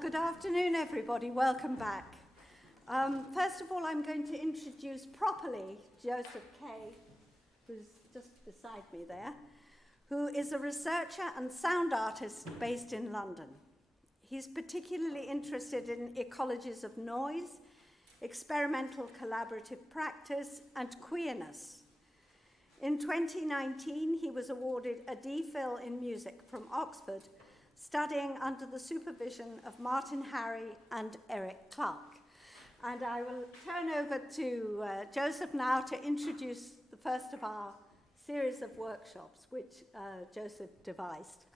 Good afternoon, everybody. Welcome back. First of all, I'm going to introduce properly Joseph Kay, who's just beside me there, who is a researcher and sound artist based in London. He's particularly interested in ecologies of noise, experimental collaborative practice, and queerness. In 2019, he was awarded a DPhil in music from Oxford, studying under the supervision of Martin Harry and Eric Clarke. And I will turn over to Joseph now to introduce the first of our series of workshops, which Joseph devised.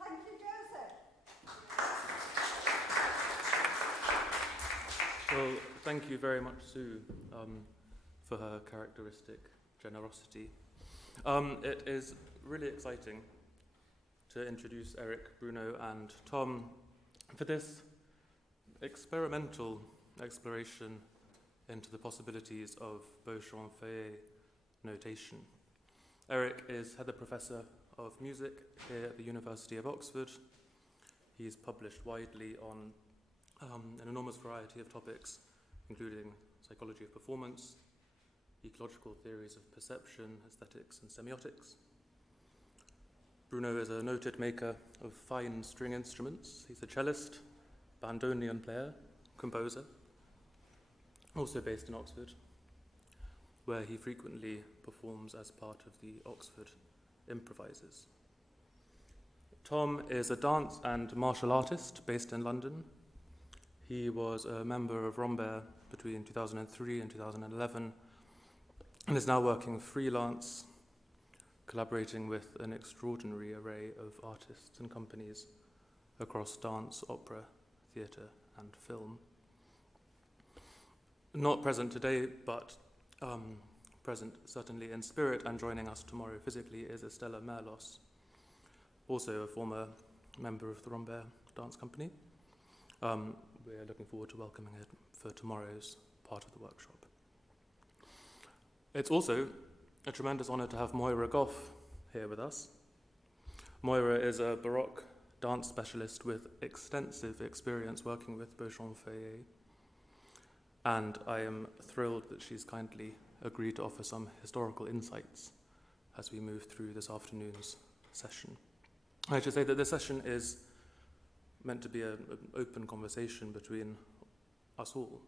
Thank you, Joseph. Well, thank you very much, Sue, for her characteristic generosity. It is really exciting to introduce Eric, Bruno, and Tom for this experimental exploration into the possibilities of Beauchamp Feuillet notation. Eric is Heather Professor of Music here at the University of Oxford. He's published widely on an enormous variety of topics, including psychology of performance, ecological theories of perception, aesthetics, and semiotics. Bruno is a noted maker of fine string instruments. He's a cellist, bandoneon player, composer, also based in Oxford, where he frequently performs as part of the Oxford Improvisers. Tom is a dance and martial artist based in London. He was a member of Rambert between 2003 and 2011 and is now working freelance, collaborating with an extraordinary array of artists and companies across dance, opera, theatre, and film. Not present today, but present certainly in spirit and joining us tomorrow physically is Estella Merlos, also a former member of the Rambert Dance Company. We're looking forward to welcoming her for tomorrow's part of the workshop. It's also a tremendous honour to have Moira Goff here with us. Moira is a Baroque dance specialist with extensive experience working with Beauchamp Feuillet, and I am thrilled that she's kindly agreed to offer some historical insights as we move through this afternoon's session. I should say that this session is meant to be an open conversation between us all.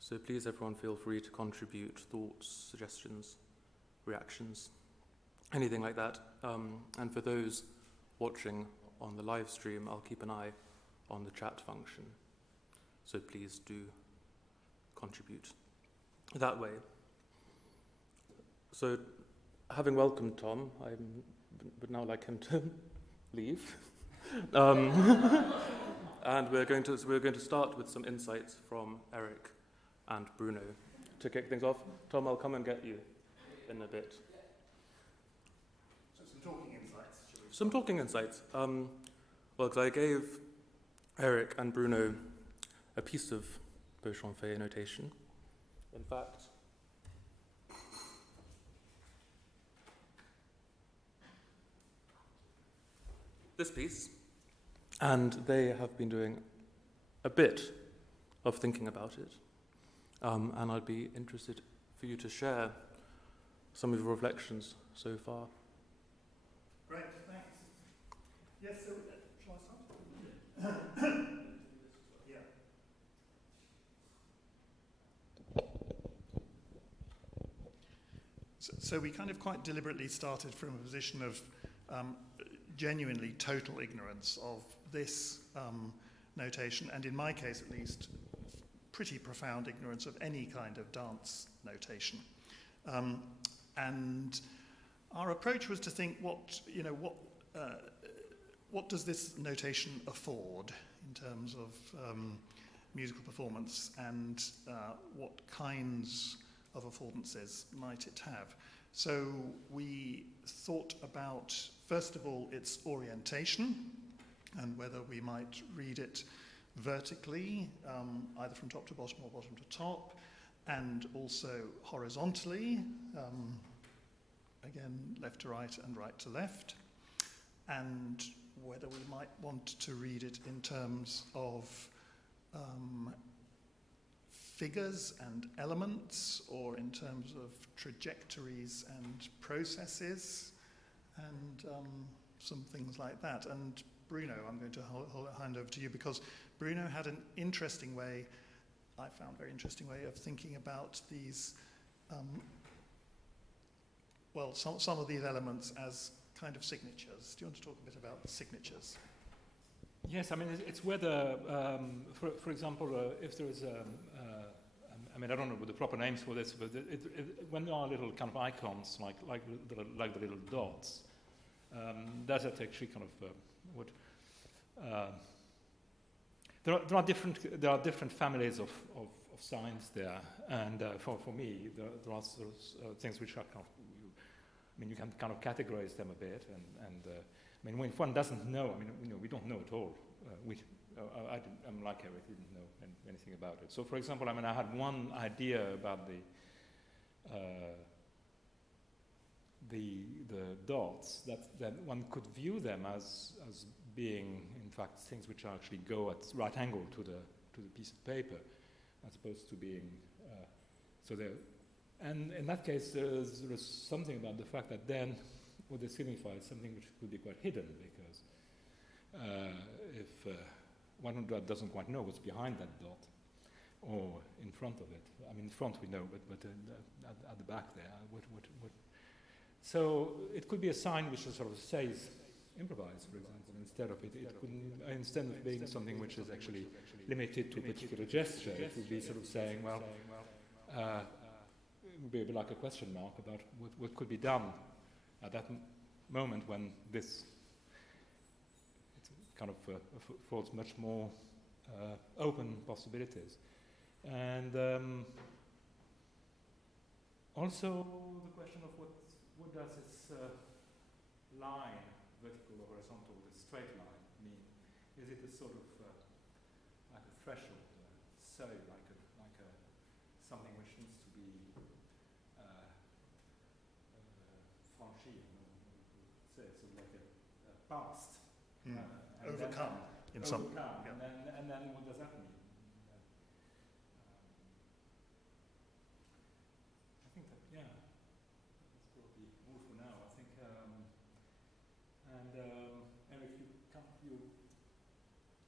So please, everyone, feel free to contribute thoughts, suggestions, reactions, anything like that. And for those watching on the live stream, I'll keep an eye on the chat function. So please do contribute that way. So, having welcomed Tom, I would now like him to leave. And we're going to start with some insights from Eric and Bruno. To kick things off, Tom, I'll come and get you in a bit. So some talking insights, shall we? Some talking insights. Well, because I gave Eric and Bruno a piece of Beauchamp Feuillet notation. In fact, this piece, and they have been doing a bit of thinking about it. And I'd be interested for you to share some of your reflections so far. Great, thanks. Yes, so shall I start? Yeah. So we kind of quite deliberately started from a position of genuinely total ignorance of this notation, and in my case at least, pretty profound ignorance of any kind of dance notation. And our approach was to think, what does this notation afford in terms of musical performance, and what kinds of affordances might it have? So we thought about, first of all, its orientation, and whether we might read it vertically, either from top to bottom or bottom to top, and also horizontally, again, left to right and right to left, and whether we might want to read it in terms of figures and elements, or in terms of trajectories and processes, and some things like that. And Bruno, I'm going to hand over to you, because Bruno had an interesting way, I found very interesting way, of thinking about these, well, some of these elements as kind of signatures. Do you want to talk a bit about signatures? Yes, I mean, it's whether, for example, if there is I mean, I don't know what the proper names for this, but when there are little kind of icons, like the little dots, does it actually kind of there are different families of signs there, and for me, there are sort of things which are kind of, I mean, you can kind of categorize them a bit, and I mean, when one doesn't know, I mean, you know, we don't know at all. I'm like Eric, didn't know anything about it. So, for example, I mean, I had one idea about the dots, that one could view them as being, in fact, things which actually go at right angle to the piece of paper, as opposed to being so there. And in that case, there's something about the fact that then what they signify is something which could be quite hidden, because if one doesn't quite know what's behind that dot or in front of it. I mean, in front we know, but at the back there, what? So it could be a sign which sort of says improvise, for example, instead of being something which is actually limited to a particular gesture. It would be sort of saying, well, it would be a bit like a question mark about what could be done at that moment when this kind of affords much more open possibilities. And also the question of what does this line, vertical or horizontal, this straight line, mean? Is it a sort of like a threshold, so like a something which needs to be franchi, say, so like a past. Overcome in some. Overcome, Yeah. and then what does that mean? I think that, yeah, that's probably all for now. I think, Eric,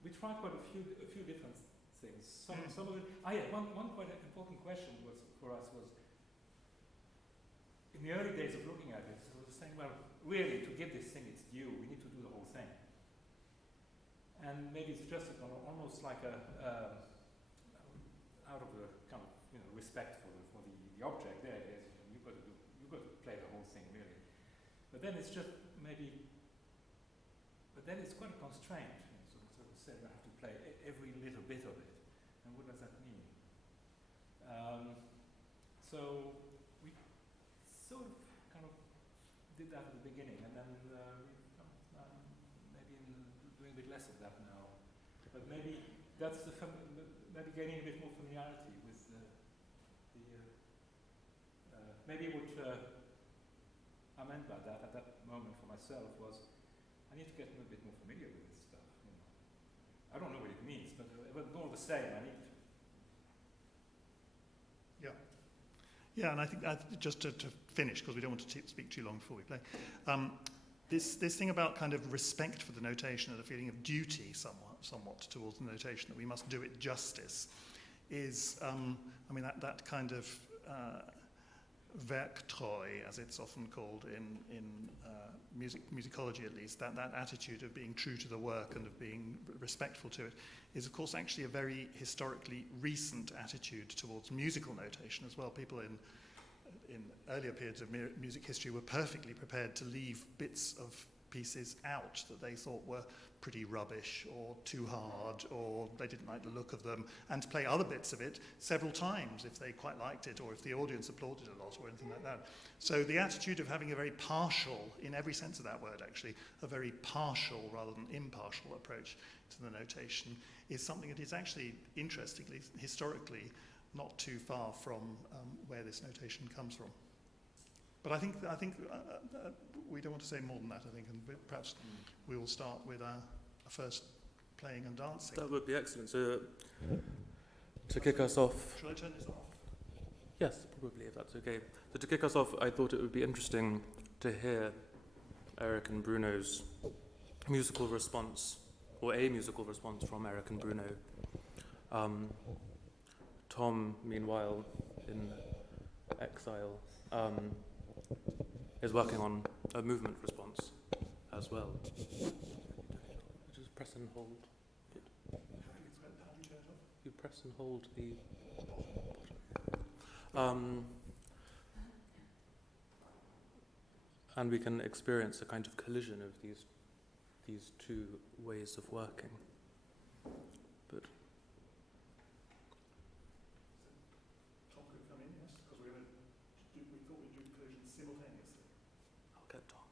we tried quite a few different things. Some of it. One quite important question for us was in the early days of looking at it. So we were saying, well, really, to give this thing its due, we need to do the whole thing. And maybe it's just almost like out of the kind of respect for the object. There it is. You've got to play the whole thing really. But then it's just maybe. But then it's quite a constraint. So we said we have to play every little bit of it. And what does that mean? So we sort of kind of did that at the beginning, and then maybe doing a bit less of that now. But maybe that's maybe gaining a bit more familiarity with maybe what I meant by that at that moment for myself was I need to get a little bit more familiar with this stuff. I don't know what it means, but all the same, I need to. Yeah, and I think just to finish, because we don't want to speak too long before we play, this thing about kind of respect for the notation and a feeling of duty somewhat towards the notation, that we must do it justice, is, I mean, that kind of Werktreu, as it's often called in musicology at least, that attitude of being true to the work and of being respectful to it, is of course actually a very historically recent attitude towards musical notation as well. People in earlier periods of music history were perfectly prepared to leave bits of pieces out that they thought were pretty rubbish or too hard or they didn't like the look of them, and to play other bits of it several times if they quite liked it or if the audience applauded a lot or anything like that. So the attitude of having a very partial, in every sense of that word actually, a very partial rather than impartial approach to the notation is something that is actually, interestingly, historically, not too far from where this notation comes from. But I think we don't want to say more than that, I think, and perhaps we will start with a first playing and dancing. That would be excellent. So, to kick us off... Shall I turn this off? Yes, probably, if that's okay. So to kick us off, I thought it would be interesting to hear Eric and Bruno's musical response, or a musical response from Eric and Bruno. Tom, meanwhile, in exile, is working on a movement response as well. Just press and hold. How do you turn it off? You press and hold the bottom. And we can experience a kind of collision of these two ways of working. But Tom could come in, yes, because we thought we'd do collisions simultaneously. I'll get Tom.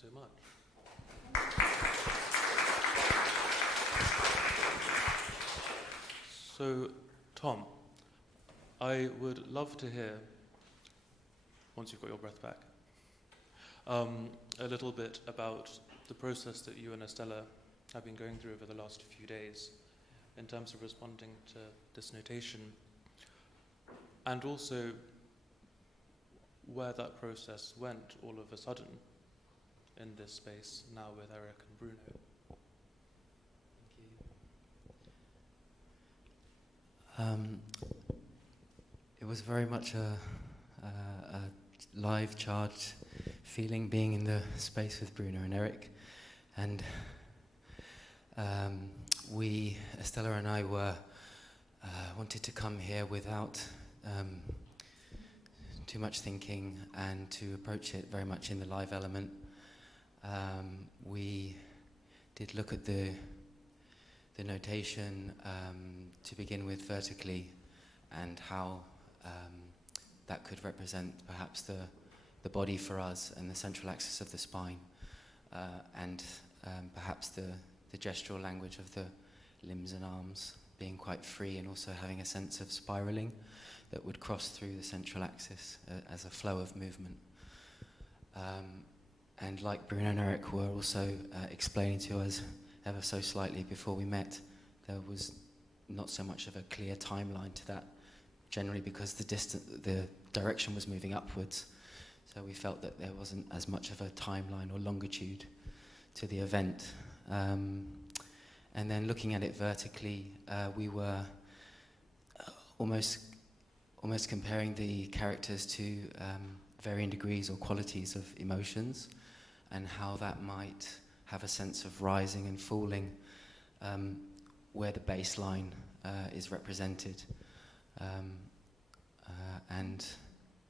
so much. So, Tom, I would love to hear, once you've got your breath back, a little bit about the process that you and Estella have been going through over the last few days in terms of responding to this notation, and also where that process went all of a sudden in this space now with Eric and Bruno. It was very much a live, charged feeling being in the space with Bruno and Eric, and Estella and I wanted to come here without too much thinking and to approach it very much in the live element. We did look at the notation to begin with vertically, and how that could represent perhaps the body for us and the central axis of the spine, and perhaps the gestural language of the limbs and arms being quite free, and also having a sense of spiraling that would cross through the central axis as a flow of movement. And like Bruno and Eric were also explaining to us ever so slightly before we met, there was not so much of a clear timeline to that, generally because the direction was moving upwards. So we felt that there wasn't as much of a timeline or longitude to the event. And then looking at it vertically, we were almost comparing the characters to varying degrees or qualities of emotions, and how that might have a sense of rising and falling where the baseline is represented. And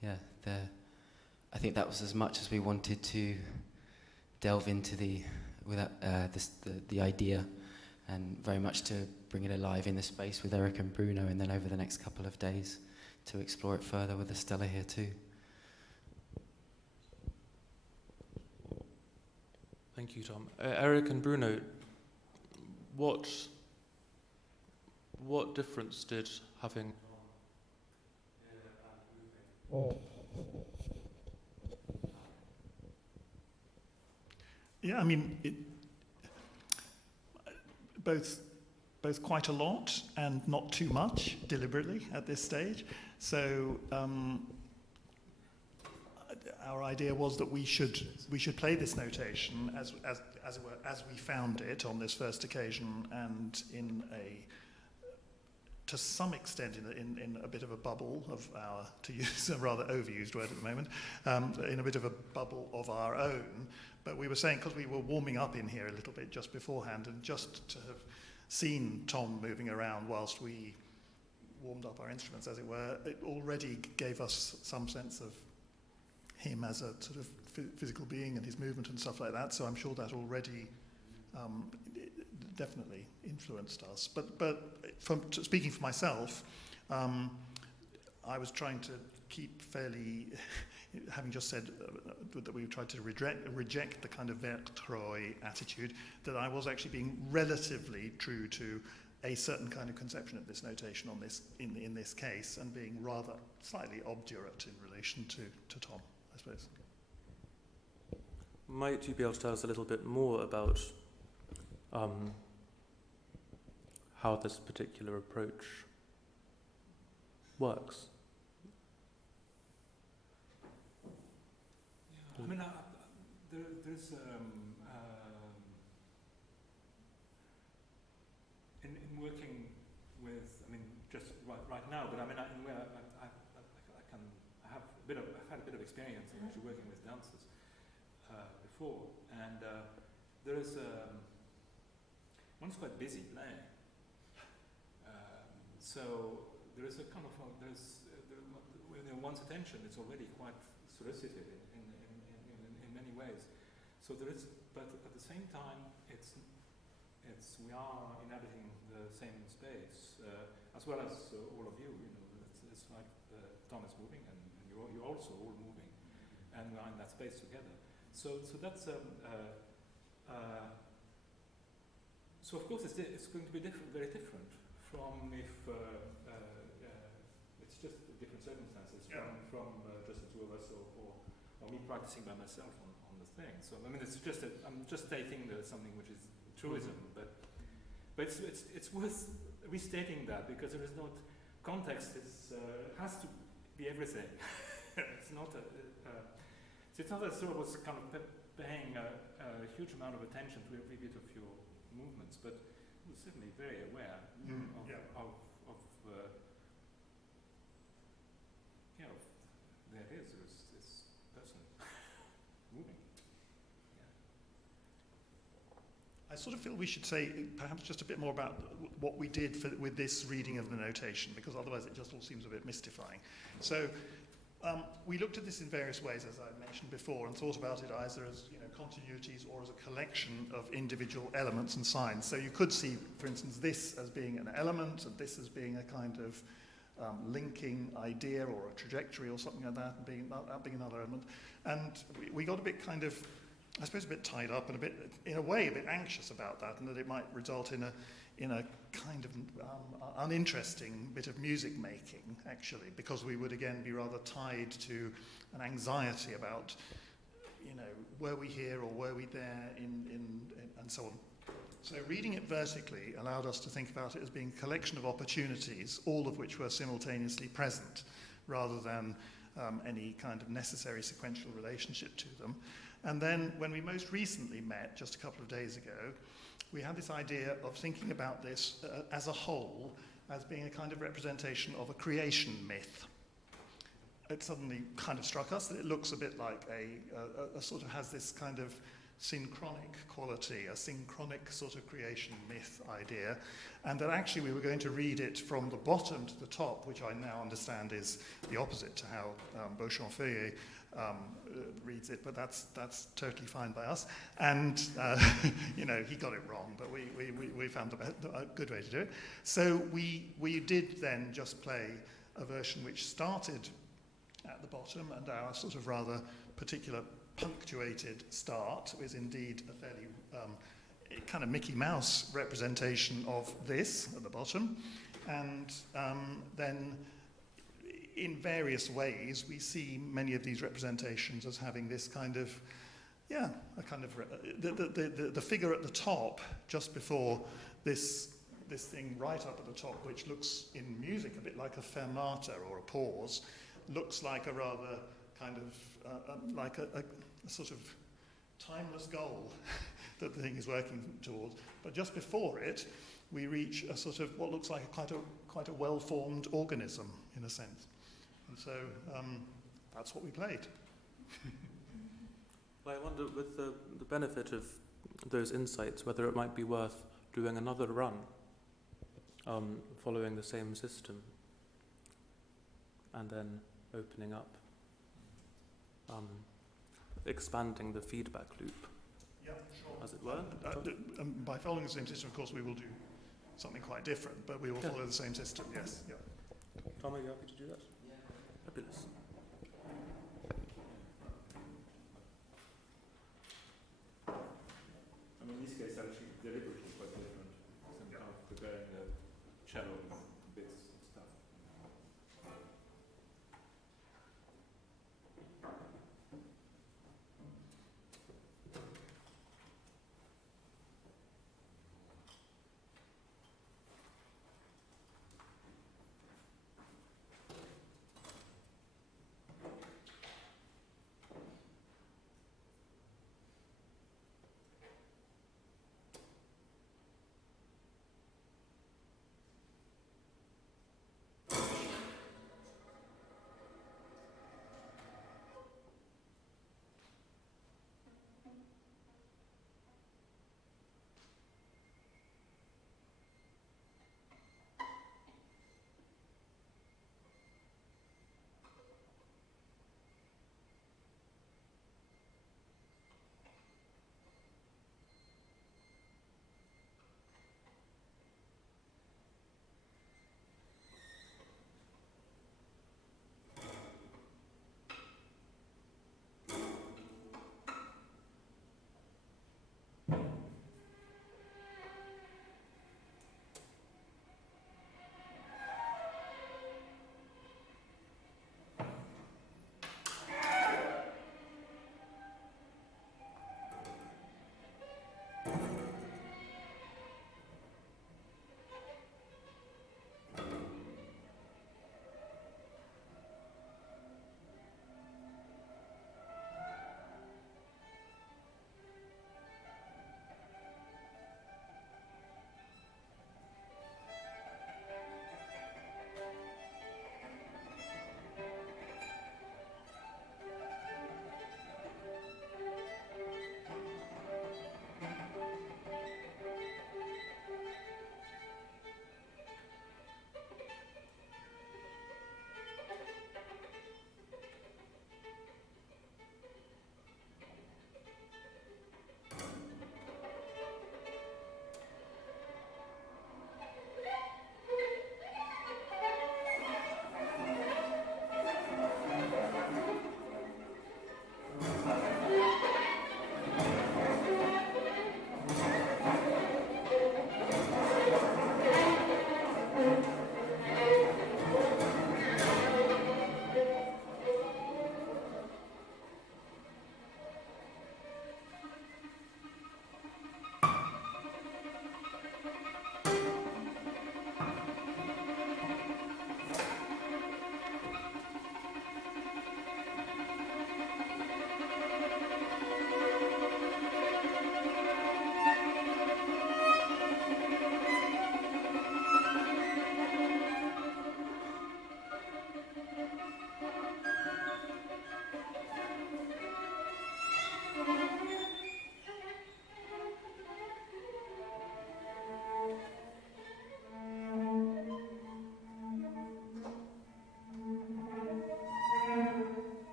yeah, I think that was as much as we wanted to delve into the idea, and very much to bring it alive in the space with Eric and Bruno, and then over the next couple of days to explore it further with Estella here too. Thank you, Tom. Eric and Bruno, what difference did having Yeah, I mean, both quite a lot and not too much deliberately at this stage. So our idea was that we should play this notation as it were, as we found it on this first occasion, and to some extent in a bit of a bubble of our, to use a rather overused word at the moment, in a bit of a bubble of our own. But we were saying, because we were warming up in here a little bit just beforehand, and just to have seen Tom moving around whilst we warmed up our instruments, as it were, it already gave us some sense of him as a sort of physical being and his movement and stuff like that. So I'm sure that already definitely influenced us. But speaking for myself, I was trying to keep fairly, having just said that we tried to reject the kind of Vertroi attitude, that I was actually being relatively true to a certain kind of conception of this notation on this in this case, and being rather slightly obdurate in relation to Tom, I suppose. Might you be able to tell us a little bit more about how this particular approach works? Yeah, I mean, there's in working with, I mean, just right now, but I mean, I've had a bit of experience in actually working with dancers before, and there is one's quite busy playing, so there is a kind of when one's attention is already quite solicited in many ways. So there is, but at the same time, we are inhabiting the same space as well as all of you. You know, it's like Tom is moving, and you're also all moving, and we are in that space together. So that's so of course it's going to be very different from if it's just different circumstances from just the two of us or me practicing by myself on the thing. So I mean it's just I'm just stating something which is truism, but it's worth restating that because there is not context has to be everything. It's not it's not that sort of was kind of paying a huge amount of attention to every bit of your movements, but was certainly very aware of there it is. There's this person moving. I sort of feel we should say perhaps just a bit more about what we did with this reading of the notation, because otherwise it just all seems a bit mystifying. So we looked at this in various ways, as I mentioned before, and thought about it either as continuities or as a collection of individual elements and signs. So you could see, for instance, this as being an element, and this as being a kind of linking idea or a trajectory or something like that, and being another element. And we got a bit kind of, I suppose, a bit tied up and a bit, in a way, a bit anxious about that, and that it might result in a kind of uninteresting bit of music making, actually, because we would again be rather tied to an anxiety about, were we here or were we there, and so on. So reading it vertically allowed us to think about it as being a collection of opportunities, all of which were simultaneously present, rather than any kind of necessary sequential relationship to them. And then when we most recently met, just a couple of days ago, we had this idea of thinking about this as a whole, as being a kind of representation of a creation myth. It suddenly kind of struck us that it looks a bit like a sort of has this kind of synchronic quality, a synchronic sort of creation myth idea, and that actually we were going to read it from the bottom to the top, which I now understand is the opposite to how Beauchamp Feuillet reads it, but that's totally fine by us. And he got it wrong, but we found a good way to do it. So we did then just play a version which started at the bottom, and our sort of rather particular punctuated start is indeed a fairly kind of Mickey Mouse representation of this at the bottom, and then in various ways we see many of these representations as having this kind of the figure at the top just before this thing right up at the top, which looks in music a bit like a fermata or a pause, looks like a rather kind of like a sort of timeless goal that the thing is working towards. But just before it, we reach a sort of what looks like quite a well-formed organism, in a sense. And so that's what we played. Well, I wonder, with the benefit of those insights, whether it might be worth doing another run following the same system and then opening up, expanding the feedback loop, as it were. By following the same system, of course, we will do something quite different, but we will follow the same system, yes. Yeah. Tom, are you happy to do that? Yeah. Fabulous. I mean, in this case, actually, deliberately quite different. Some kind of preparing the cello bits and stuff.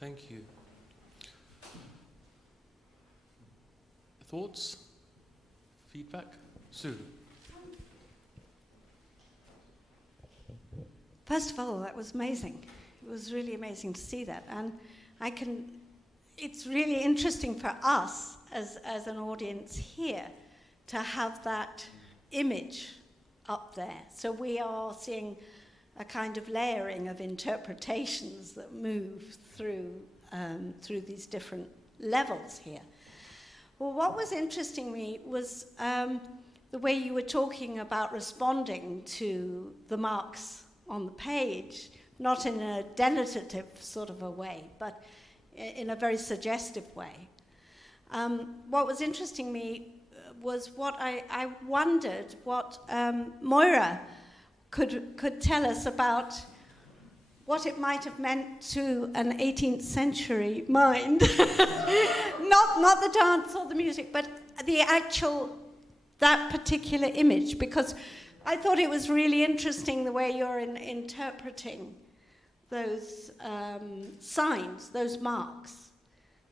Thank you. Thoughts? Feedback? Sue? First of all, that was amazing. It was really amazing to see that. And it's really interesting for us as an audience here to have that image up there. So we are seeing a kind of layering of interpretations that move through these different levels here. Well, what was interesting to me was the way you were talking about responding to the marks on the page, not in a denotative sort of a way, but in a very suggestive way. What was interesting to me was what I wondered what Moira could tell us about what it might have meant to an 18th century mind. not the dance or the music, but the actual, that particular image, because I thought it was really interesting the way you're interpreting those signs, those marks.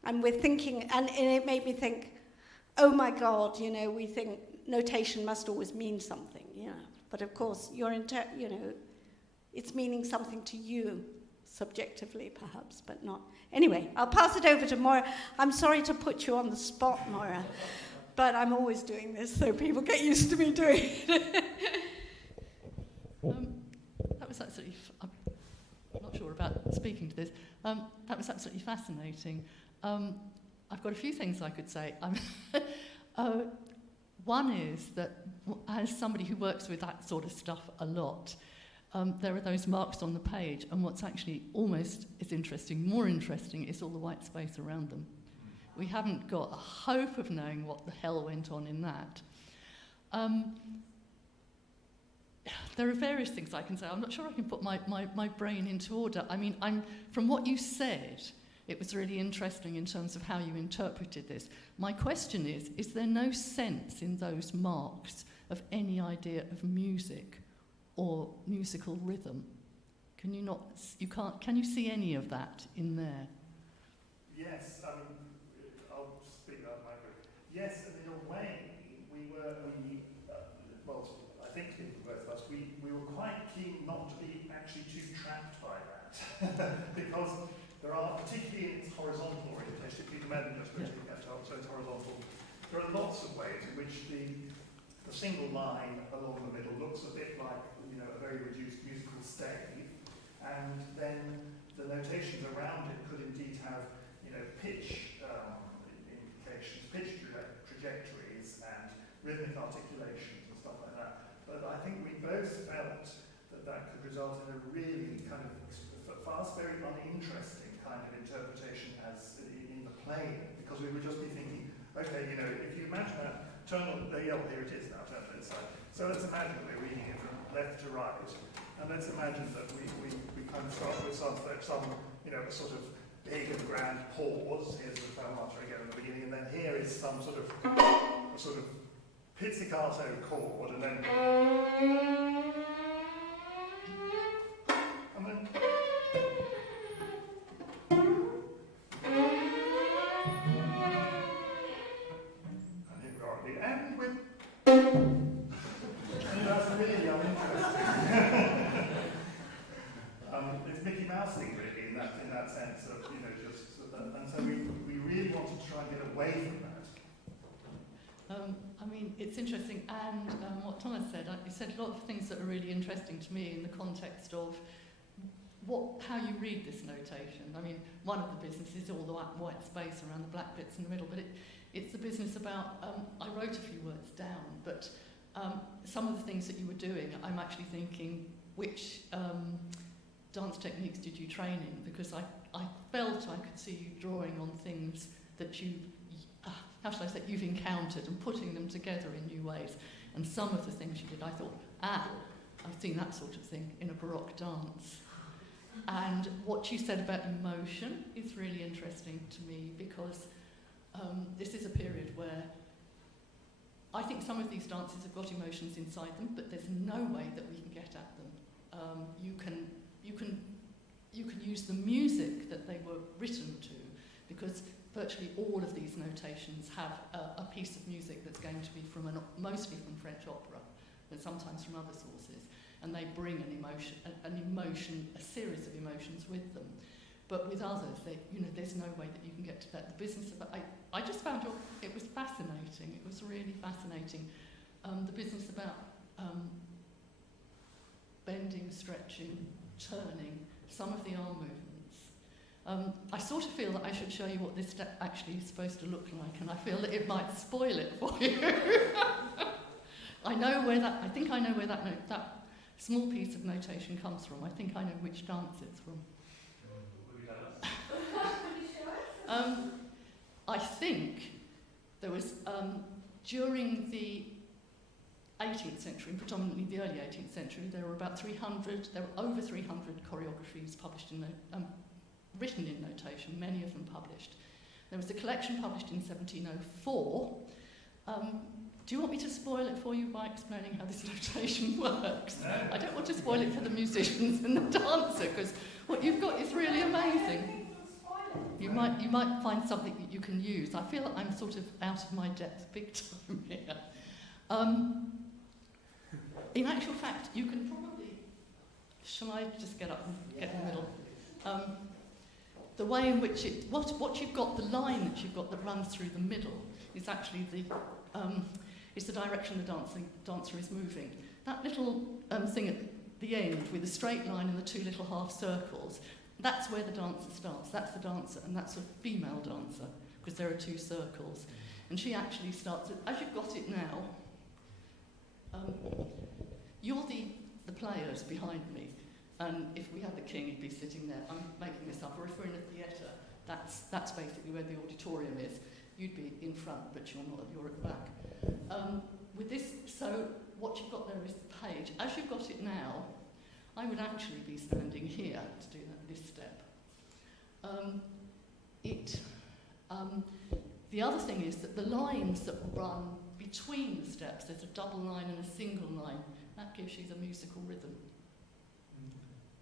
And we're thinking, and it made me think, oh my God, you know, we think notation must always mean something, you know. But of course, it's meaning something to you, subjectively perhaps, but not. Anyway, I'll pass it over to Moira. I'm sorry to put you on the spot, Moira, but I'm always doing this, so people get used to me doing it. That was absolutely, I'm not sure about speaking to this. That was absolutely fascinating. I've got a few things I could say. One is that as somebody who works with that sort of stuff a lot, there are those marks on the page, and what's actually almost as interesting, more interesting, is all the white space around them. We haven't got a hope of knowing what the hell went on in that. There are various things I can say. I'm not sure I can put my brain into order. I mean, from what you said, it was really interesting in terms of how you interpreted this. My question is there no sense in those marks of any idea of music or musical rhythm? Can you see any of that in there? Yes, I'll speak about my group. Yes, and in a way, I think in both of us, we were quite keen not to be actually too trapped by that. Because there are, particularly in its horizontal orientation, if you can imagine just putting that up, so it's horizontal, there are lots of ways in which the single line along the middle looks a bit like, you know, a very reduced musical stave, and then the notations around it could indeed have, you know, pitch implications, pitch trajectories, and rhythmic articulations and stuff like that. But I think we both felt that could result in a really kind of fast, very uninteresting kind of interpretation as in the plane, because we would just be thinking, okay, you know, if you imagine that, here it is now, turn to this side. So let's imagine that we're reading it from left to right, and let's imagine that we kind of start with some you know, a sort of big and grand pause. Here's the fermata again in the beginning, and then here is some sort of pizzicato chord, and then that's really uninteresting. It's Mickey Mousing really in that sense of, you know, just and so we really wanted to try and get away from that. I mean, it's interesting, and what Thomas said, he said a lot of things that are really interesting to me in the context of how you read this notation. I mean, one of the businesses is all the white space around the black bits in the middle, but it's the business about, I wrote a few words down, but some of the things that you were doing, I'm actually thinking, which dance techniques did you train in? Because I felt I could see you drawing on things that you've encountered and putting them together in new ways. And some of the things you did, I thought, I've seen that sort of thing in a Baroque dance. And what you said about emotion is really interesting to me, because this is a period where I think some of these dances have got emotions inside them, but there's no way that we can get at them. You can use the music that they were written because virtually all of these notations have a piece of music that's going to be mostly from French opera, but sometimes from other sources, and they bring an emotion, a series of emotions with them. But with others, there's no way that you can get to that. The business of I just found it was fascinating. It was really fascinating. The business about bending, stretching, turning, some of the arm movements. I sort of feel that I should show you what this step actually is supposed to look like, and I feel that it might spoil it for you. I think I know where that small piece of notation comes from. I think I know which dance it's from. I think there was, during the 18th century, and predominantly the early 18th century, there were over 300 choreographies published written in notation, many of them published. There was a collection published in 1704. Do you want me to spoil it for you by explaining how this notation works? I don't want to spoil it for the musicians and the dancer, because what you've got is really amazing. You might find something that you can use. I feel like I'm sort of out of my depth big time here. In actual fact, you can probably... Shall I just get up and get in the middle? The way in which what you've got, the line that you've got that runs through the middle is actually is the direction the dancer is moving. That little thing at the end with the straight line and the two little half circles, that's where the dancer starts. That's the dancer, and that's a female dancer, because there are two circles. And she actually starts, as you've got it now, you're the players behind me, and if we had the king, he'd be sitting there. I'm making this up, or if we're in a theatre, that's basically where the auditorium is. You'd be in front, but you're not, you're at the back. With this, so what you've got there is the page. As you've got it now, I would actually be standing here to do this step. The other thing is that the lines that run between the steps, there's a double line and a single line, that gives you the musical rhythm.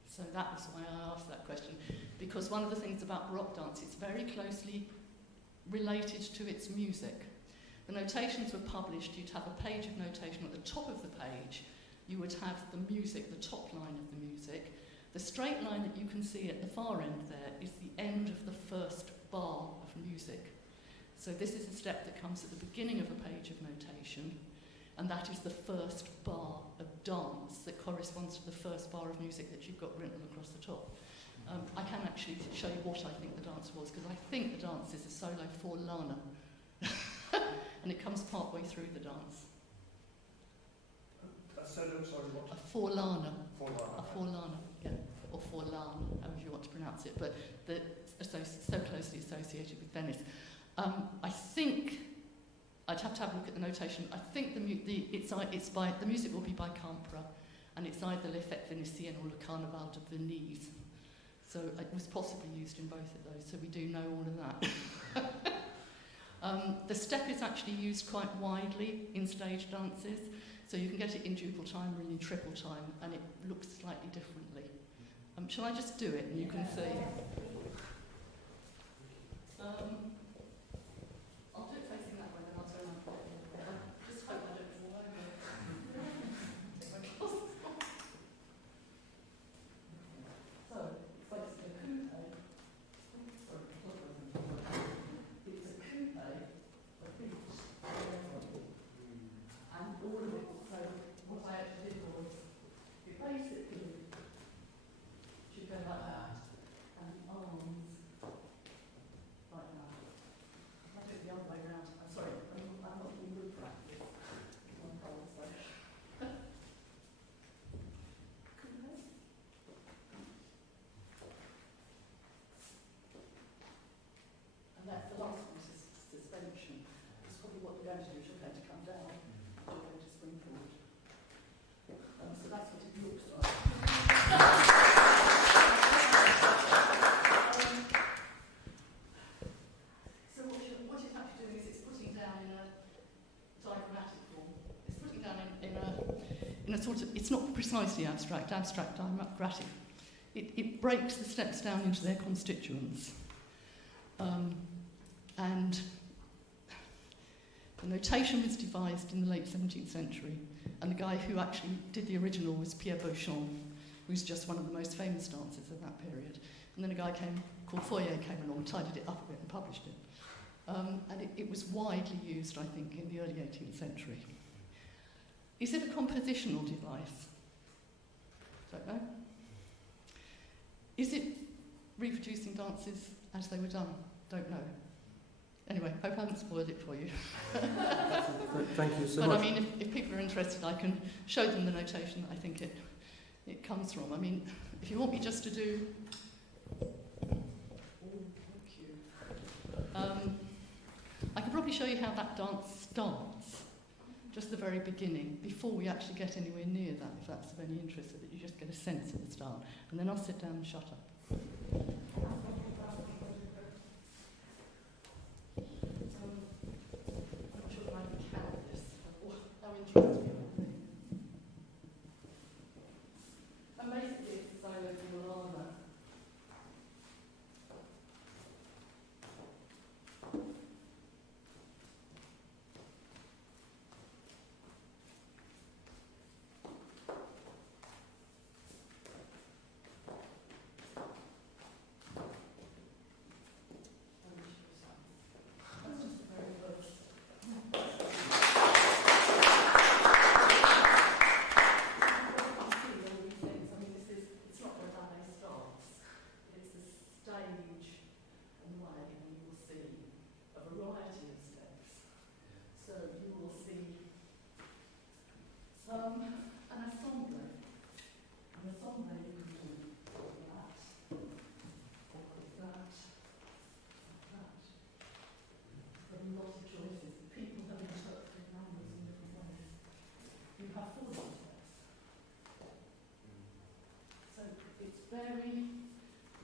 So that was why I asked that question, because one of the things about Baroque dance, it's very closely related to its music. The notations were published, you'd have a page of notation at the top of the page, you would have the music, the top line of the music. The straight line that you can see at the far end there is the end of the first bar of music. So this is a step that comes at the beginning of a page of notation, and that is the first bar of dance that corresponds to the first bar of music that you've got written across the top. I can actually show you what I think the dance was, because I think the dance is a solo for Lana. And it comes part way through the dance. A solo, sorry, what? A forlana. Forlana. A forlana, yeah. Or forlan, however you want to pronounce it, but so closely associated with Venice. I think, I'd have to have a look at the notation, I think the music will be by Campra, and it's either L'Effet Vénitien or Le Carnaval de Venise. So it was possibly used in both of those, so we do know all of that. The step is actually used quite widely in stage dances, so you can get it in duple time or in triple time, and it looks slightly differently. Shall I just do it and you can see? I'll do it facing that way, then I'll turn around. I just hope I don't fall over. Take my glasses off. So, it's basically a coupe. Sorry, it's a coupe, a beat, and all of it. So, what I actually did was, you basically should go like that, and the arms like that. I do it the other way around. I'm sorry, I'm not doing good practice. I'm cold, so. And that's the last one, is suspension. That's probably what you're going to do. You're going to come down, you're going to spring forward. So that's what it looks like. So what it's actually doing is it's putting down in a diagrammatic form. It's putting down in a sort of, it's not precisely abstract diagrammatic. It breaks the steps down into their constituents. And the notation was devised in the late 17th century, and the guy who actually did the original was Pierre Beauchamp, who was just one of the most famous dancers of that period. And then a guy called Feuillet came along, tidied it up a bit and published it. And it was widely used, I think, in the early 18th century. Is it a compositional device? Don't know. Is it reproducing dances as they were done? Don't know. Anyway, hope I haven't spoiled it for you. Thank you so but much. I mean, if people are interested, I can show them the notation that I think it comes from. I mean, if you want me just to do... I can probably show you how that dance starts, just the very beginning, before we actually get anywhere near that, if that's of any interest, so that you just get a sense of the start. And then I'll sit down and shut up. I'm not sure if I can count this, or how interesting it will be. And basically it's the silo from the lava. Very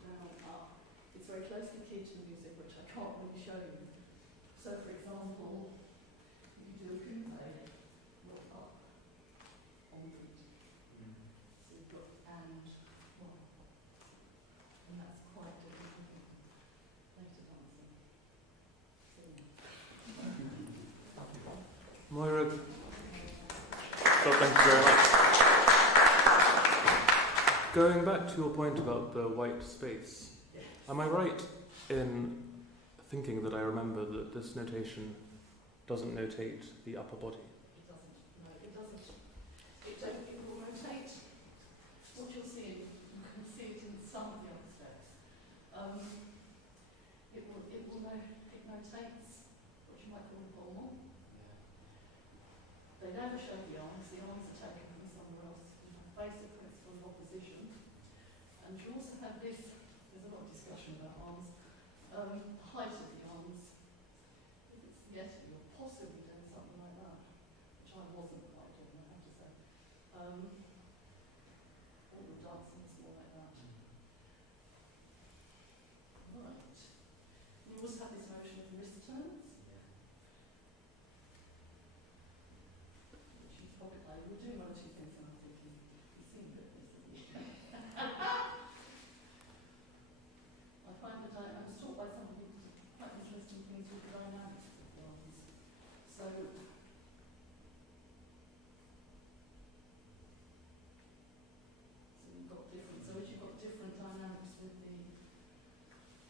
down up. It's very closely keyed to the music, which I can't really show you. So, for example, if you do a coupe, look up on beat. So you've got and one. And that's quite different later dancing. Moira, well, thank you very much. Going back to your point about the white space, am I right in thinking that I remember that this notation doesn't notate the upper body? It doesn't. No, it doesn't. It will rotate. What you'll see, you can see it in some of the other steps. It notates what you might call a pommel. They never show the arms. The arms are taken from somewhere else. You have basic principle of opposition. And you also have this, there's a lot of discussion about arms, height of the arms. If it's Yeti, you're possibly doing something like that, which I wasn't quite doing, I have to say. All the dancing is more like that. Right. You also have this notion of wrist turns. Which you probably, I will do one or two things and I'm thinking, you've seen this, haven't you? I find that I was taught by somebody quite interesting things with the dynamics of the arms. So you've got different. So as you've got different dynamics with the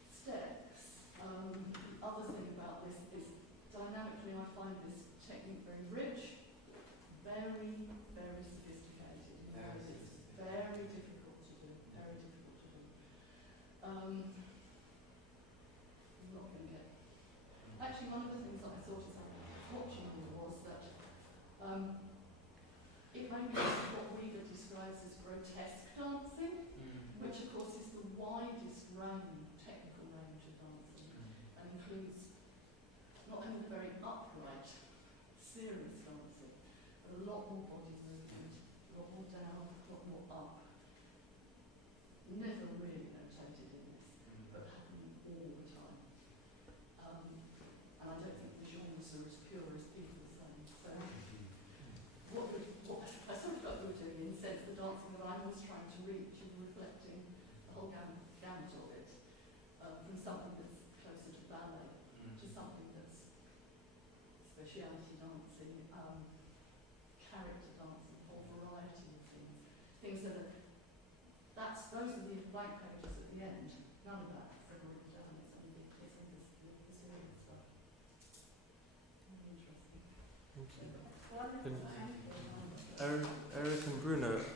steps, the other thing about this is dynamically I find this technique very rich, very, very sophisticated. It's very difficult to do. Very difficult to do. I'm not going to get. Actually, one of the things that I thought as I was watching it was that it ranges what Weaver describes as grotesque dancing, which of course is the widest technical range of dancing, and includes not only very upright, serious dancing, but a lot more body movement, a lot more down, a lot more up. Never really notated in this, but happening all the time. And I don't think the genres are as pure as people are saying. So speciality dancing, character dancing, a whole variety of things. Things that are, those are the blank pages at the end. None of that is already done. It's only this early stuff. Very interesting. And Eric and Bruno,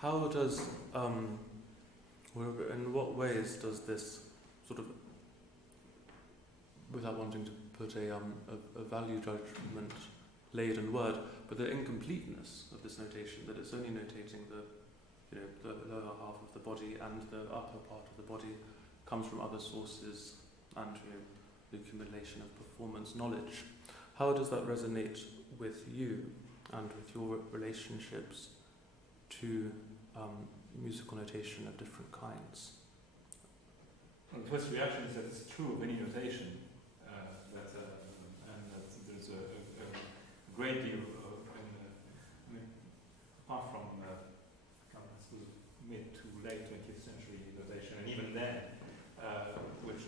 how does, in what ways does this sort of, without wanting to put a value judgment laden word, but the incompleteness of this notation, that it's only notating the lower half of the body and the upper part of the body comes from other sources and the accumulation of performance knowledge. How does that resonate with you and with your relationships to musical notation of different kinds? Well, the first reaction is that it's true of any notation, and that there's a great deal of, apart from mid to late 20th century notation, and even then,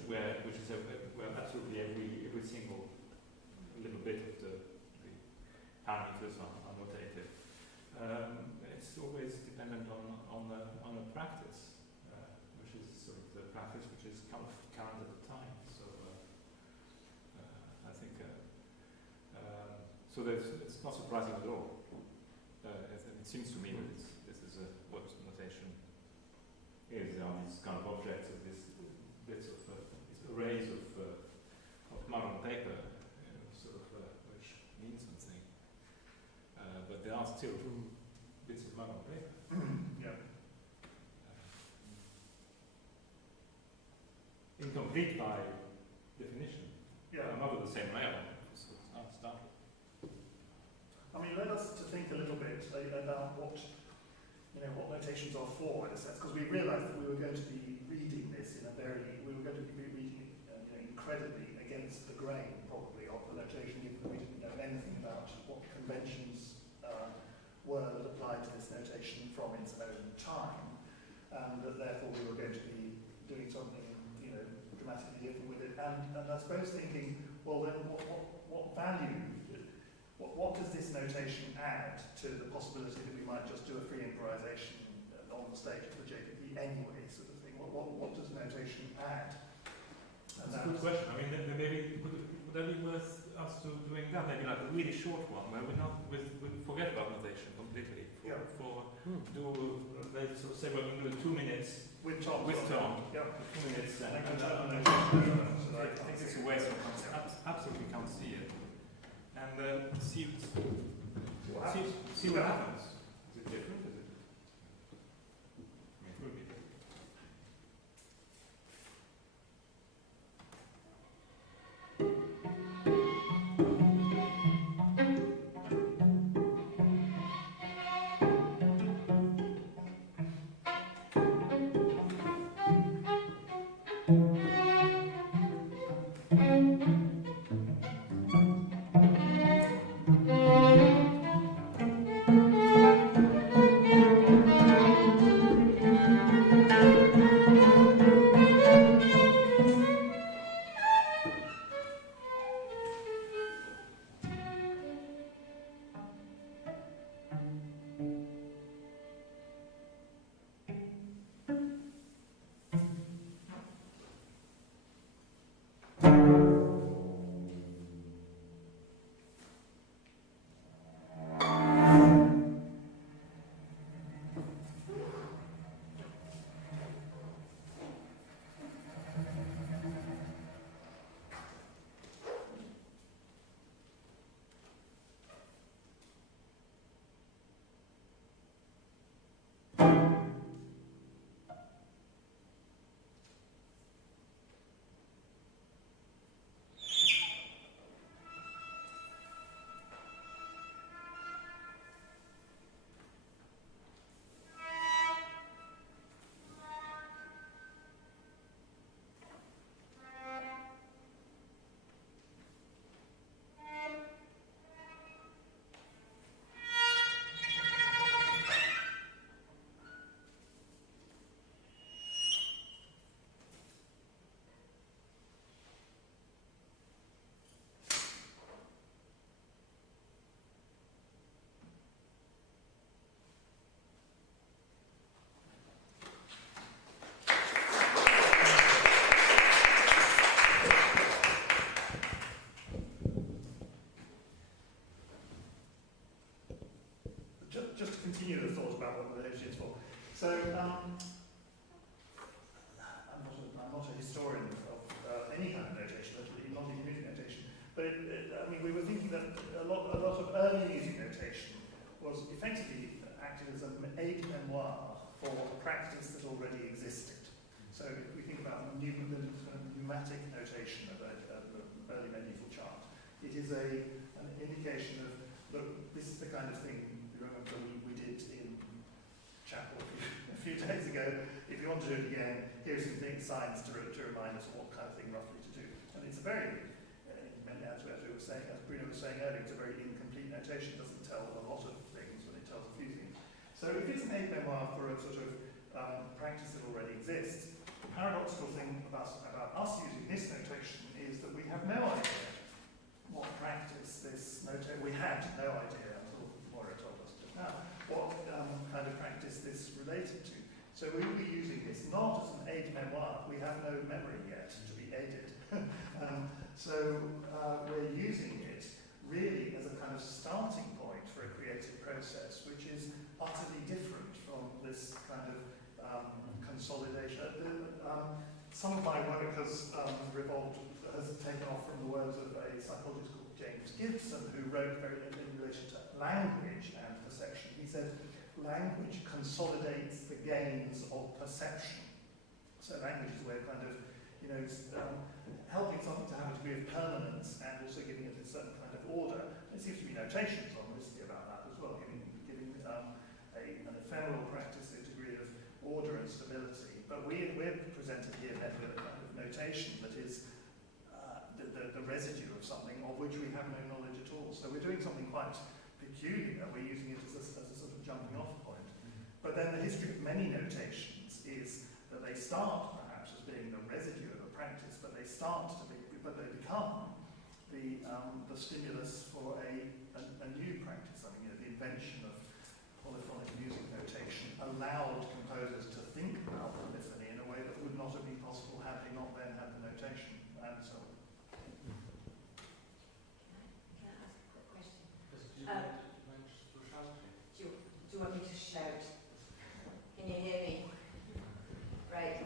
where absolutely every single little bit of the parameters are notated. It's always dependent on a practice, which is sort of the practice which is kind of current at the time. So I think it's not surprising at all. It seems to me that this is what notation is. There are these kind of objects of these bits of these arrays of marron paper, which mean something. But there are still bits of marron paper. Yeah. Incomplete by definition. Yeah. Not at the same level. So it's not starting. I mean, led us to think a little bit about what notations are for, in a sense, because we realised that we were going to be reading this we were going to be reading it incredibly against the grain, probably, of the notation, given that we didn't know anything about what conventions were that applied to this notation from its own time, and that therefore we were going to be doing something, dramatically different with it. And I suppose thinking, well, then what value? What does this notation add to the possibility that we might just do a free improvisation on the stage of the JPP anyway, sort of thing? What does notation add? That's a good question. I mean, then maybe would that be worth us doing that? Maybe like a really short one where we forget about notation completely. Let's say we're going to do 2 minutes with Tom. With Tom. Yeah. 2 minutes. I think it's a waste of time. Absolutely can't see it. And see what happens. Is it different? Is it? I mean, it will be different. mean, we were thinking that a lot of early music notation was effectively acted as an aid memoir for a practice that already existed. So if we think about the pneumatic notation of the early medieval chart, it is an indication of, look, this is the kind of thing, you remember we did in chapel a few days ago. If you want to do it again, here's some signs to remind us of what kind of thing roughly to do. And it's a very, as Bruno was saying earlier, it's a very incomplete notation. It doesn't tell a lot of things, but it tells a few things. So if it's an aid memoir for a sort of practice that already exists, the paradoxical thing about us using this notation is that we have no idea what practice this notation, we had no idea until Moira told us just now, what kind of practice this related to. So we will be using this not as an aid memoir, we have no memory yet to be aided. So we're using it really as a kind of starting point for a creative process, which is utterly different from this kind of consolidation. Some of my work has taken off from the words of a psychologist called James Gibson, who wrote very in relation to language and perception. He said, language consolidates the gains of perception. So language is a way of kind of, helping something to have a degree of permanence and also giving it a certain kind of order. There seems to be notations obviously about that as well, giving an ephemeral practice a degree of order and stability. But we're presented here with a kind of notation that is the residue of something of which we have no knowledge at all. So we're doing something quite peculiar. We're using it as a sort of jumping off point. But then the history of many notations is that they start perhaps as being the residue of a practice, but they become the stimulus for a new practice. I mean, the invention of polyphonic music notation allowed composers to think about polyphony in a way that would not have been possible had they not then had the notation, and so on. Can I ask a quick question? Do you want me to shout? Can you hear me? Right.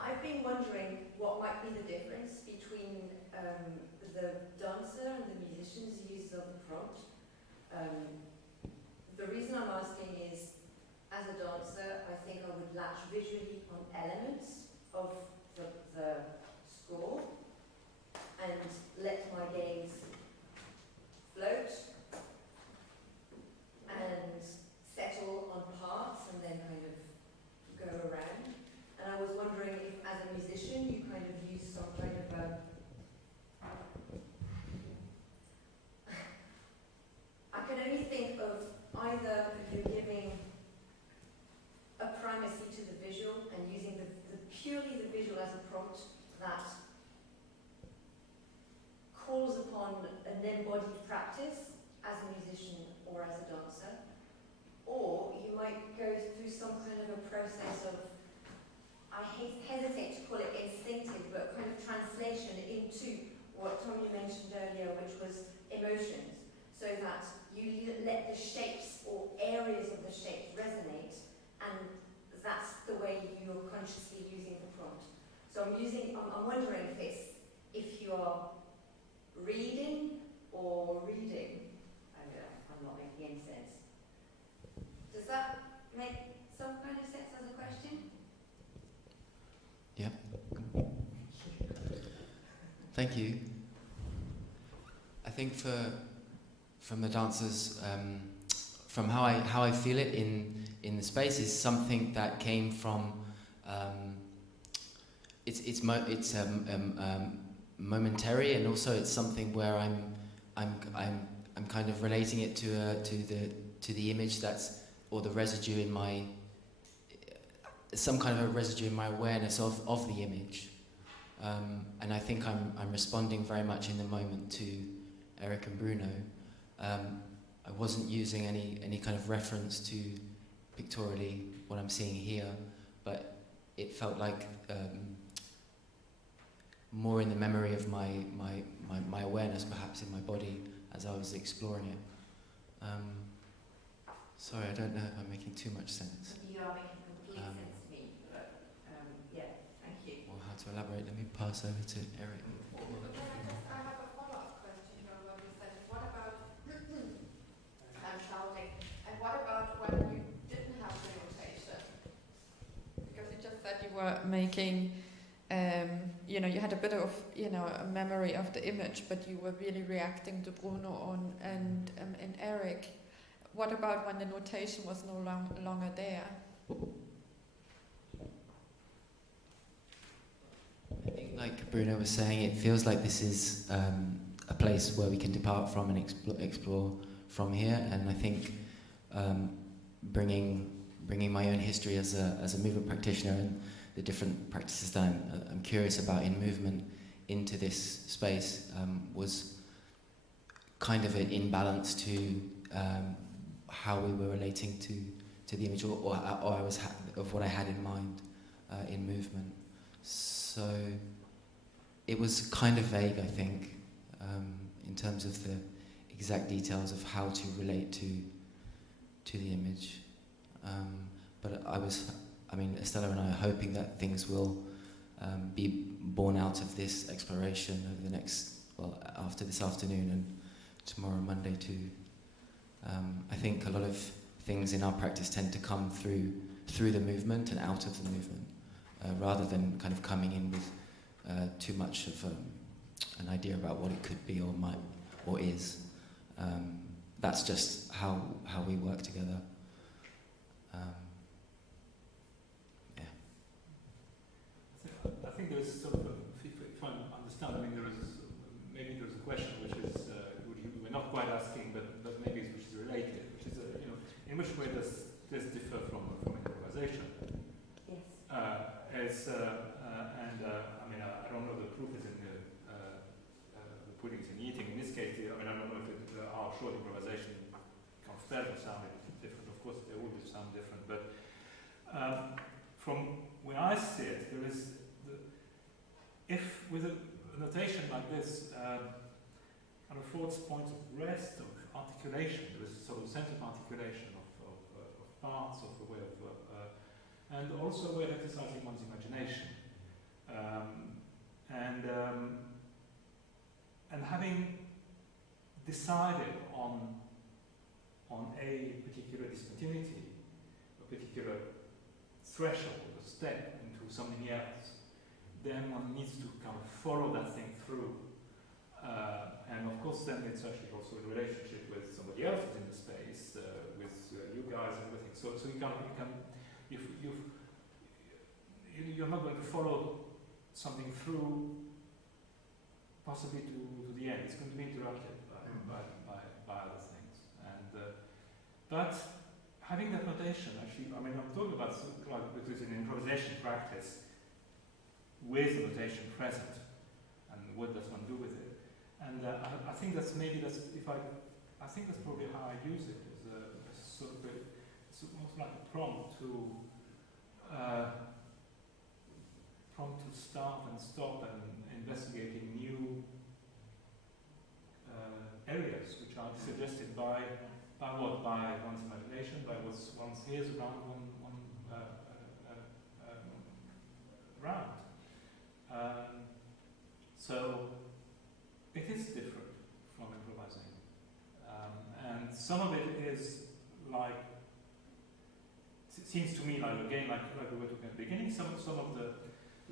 I've been wondering what might be the difference between the dancer and the musician's use of the prompt. The reason I'm asking is, as a dancer, I think I would latch visually on elements of the score and let my gaze float and settle on parts and then kind of go around. And I was wondering if, as a musician, you kind of use some kind of I can only think of either you giving a primacy to the visual and using purely the visual as a prompt that calls upon an embodied practice as a musician or as a dancer, or you might go through some kind of a process of, I hesitate to call it instinctive, but kind of translation into what Tommy mentioned earlier, which was emotions, so that you let the shapes or areas of the shapes resonate, and that's the way you're consciously using the prompt. So I'm wondering if you're reading or reading. I'm not making any sense. Does that make some kind of sense as a question? Yeah. Thank you. I think from the dancers, from how I feel it in the space is something that came from. It's momentary, and also it's something where I'm kind of relating it to the image or the residue in my, some kind of a residue in my awareness of the image, and I think I'm responding very much in the moment to Eric and Bruno. I wasn't using any kind of reference to pictorially what I'm seeing here, but it felt like more in the memory of my awareness, perhaps in my body as I was exploring it. Sorry, I don't know if I'm making too much sense. You are making complete sense to me, but yeah, thank you. Or how to elaborate, let me pass over to Eric. I have a follow-up question on what you were making, you know, you had a bit of, you know, a memory of the image, but you were really reacting to Bruno and Eric. What about when the notation was no longer there? I think, like Bruno was saying, it feels like this is a place where we can depart from and explore from here. And I think bringing my own history as a movement practitioner and the different practices that I'm curious about in movement into this space was kind of an imbalance to how we were relating to the image, or I was of what I had in mind in movement. So it was kind of vague, I think, in terms of the exact details of how to relate to the image. But Estella and I are hoping that things will be born out of this exploration over the next, after this afternoon and tomorrow, Monday too. I think a lot of things in our practice tend to come through the movement and out of the movement, rather than kind of coming in with too much of an idea about what it could be or is. That's just how we work together. I think there is sort of, if I understand, I mean, maybe there is a question which is, we're not quite asking, but maybe which is related, which is, you know, in which way does this differ from improvisation? Yes. I mean, I don't know, the proof is in the pudding is in eating. In this case, I don't know if how short improvisation can spell or sound different. Of course, they all do sound different, but from where I see it, there is, if with a notation like this, kind of affords points of rest, of articulation, there is a sort of sense of articulation of parts, of the way of, and also a way of exercising one's imagination. And having decided on a particular discontinuity, a particular threshold, a step into something else, then one needs to kind of follow that thing through. And of course then it's actually also a relationship with somebody else who's in the space, with you guys and everything. So you're not going to follow something through possibly to the end. It's going to be interrupted by other things. But having that notation, actually, I mean, I'm talking about because in improvisation practice with the notation present, and what does one do with it? And I think that's maybe I think that's probably how I use it as a sort of it's almost like a prompt to start and stop and investigating new areas which are suggested by one's imagination, by what one hears around one round. So it is different from improvising, and some of it is like, it seems to me like, again, like we were talking at the beginning, some of the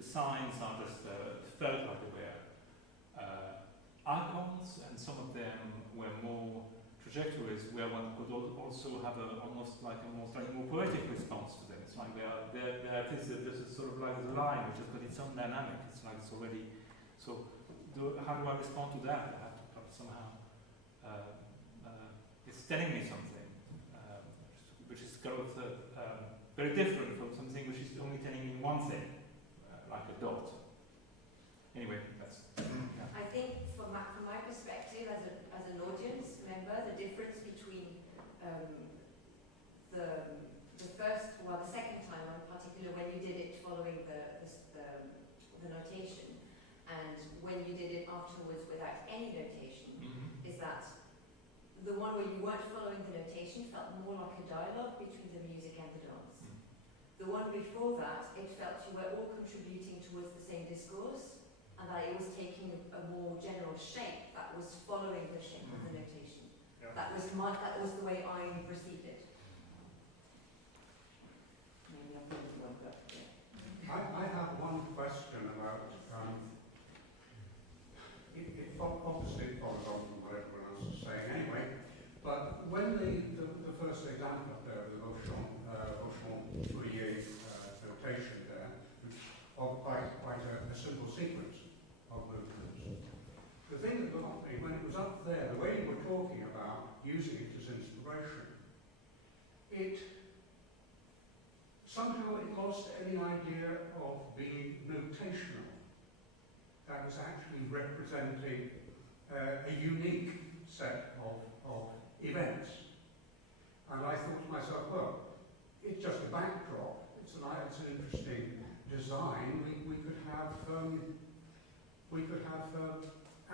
signs are just felt like they were icons, and some of them were more trajectories where one could also have almost like a more poetic response to them. It's like there's a sort of like a line which has got its own dynamic. It's like it's already, so how do I respond to that? I have to somehow, it's telling me something, which is kind of very different from something which is only telling me one thing, like a dot. Anyway, that's. Yeah. I think from my perspective as an audience member, the difference between the second time, in particular when you did it following the notation, and when you did it afterwards without any notation, is that the one where you weren't following the notation felt more like a dialogue between the music and the dance. The one before that, it felt you were all contributing towards the same discourse, and that it was taking a more general shape that was following the shape of the notation. Yeah. That was the way I perceived it. Maybe I'm thinking wrong, but yeah. I somehow it lost any idea of being notational. That was actually representing a unique set of events. And I thought to myself, well, it's just a backdrop. It's an interesting design. We could have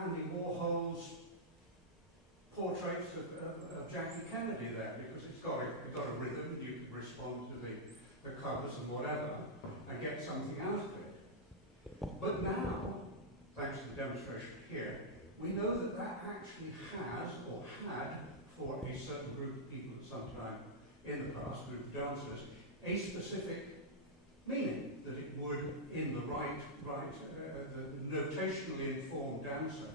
Andy Warhol's portraits of Jackie Kennedy there, because it's got a rhythm. You can respond to the covers and whatever, and get something out of it. But now, thanks to the demonstration here, we know that actually has, or had, for a certain group of people at some time in the past, group of dancers, a specific meaning, that it would, in the the notationally informed dancer,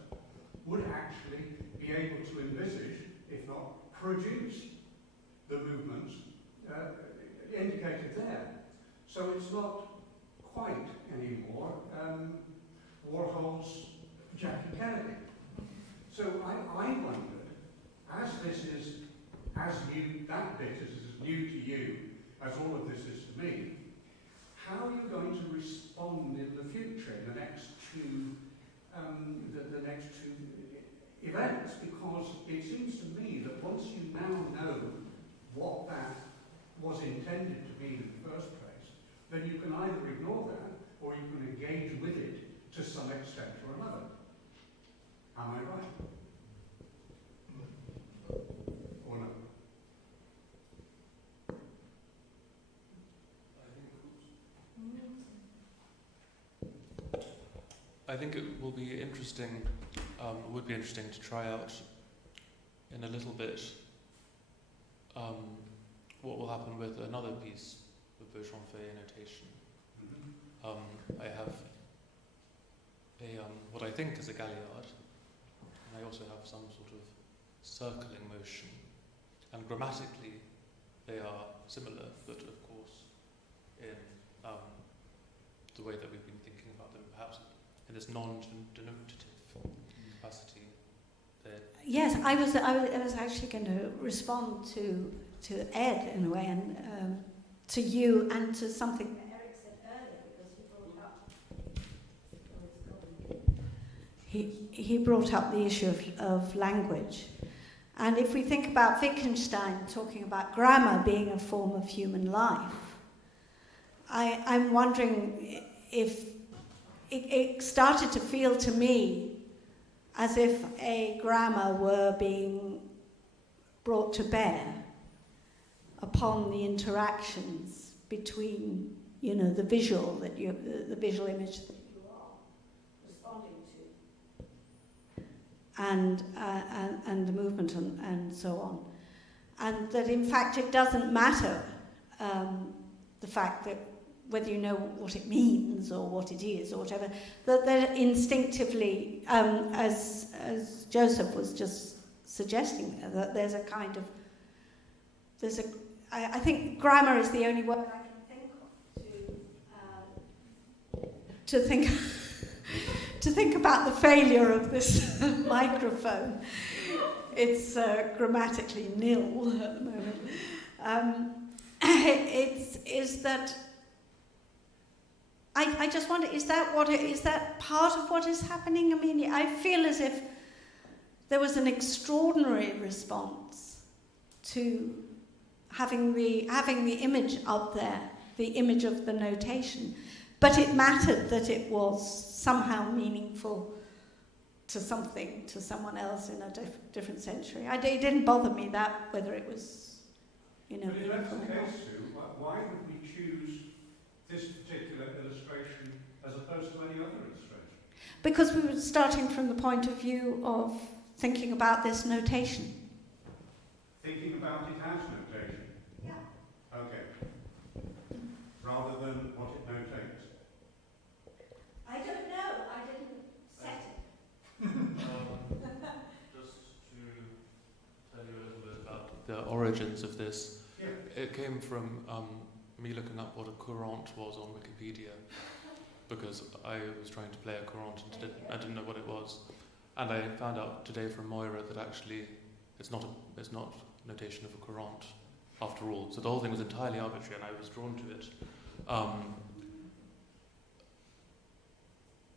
would actually be able to envisage, if not produce, the movements indicated there. So it's not quite anymore Warhol's Jackie Kennedy. So I wondered, as this is as new, that bit is as new to you as all of this is to me, how are you going to respond in the future, in the next two, the next two events? Because it seems to me that once you now know what that was intended to be in the first place, then you can either ignore that or you can engage with it to some extent or another. Am I right? Or no? I think it will be interesting, would be interesting to try out in a little bit what will happen with another piece of Beauchamp Feuillet notation. I have a what I think is a galliard, and I also have some sort of circling motion. And grammatically, they are similar, but of course, in the way that we've been thinking about them, perhaps in this non-denominative capacity. Yes, I was actually going to respond to Ed in a way, and to you, and to something that Eric said earlier, because he brought up the issue of language. And if we think about Wittgenstein talking about grammar being a form of human life, I'm wondering if it started to feel to me as if a grammar were being brought to bear upon the interactions between, the visual the visual image that you are responding to, and the movement and so on, and that in fact it doesn't matter the fact that whether you know what it means or what it is or whatever, that they're instinctively, as Joseph was just suggesting, that there's a kind of, I think grammar is the only word I can think of to think about the failure of this microphone. It's grammatically nil at the moment. Is that I just wonder, is that part of what is happening? I mean, I feel as if there was an extraordinary response to having the image up there, the image of the notation, but it mattered that it was somehow meaningful to something, to someone else in a different century. It didn't bother me that whether it was, But if that's the case, Sue, why would we choose this particular illustration as opposed to any other illustration? Because we were starting from the point of view of thinking about this notation. Thinking about it as notation? Yeah. Okay. Rather than what it notates? I don't know. I didn't set it. Just to tell you a little bit about the origins of this, it came from me looking up what a courant was on Wikipedia, because I was trying to play a courant and I didn't know what it was, and I found out today from Moira that actually it's not notation of a courant, after all. So the whole thing was entirely arbitrary, and I was drawn to it.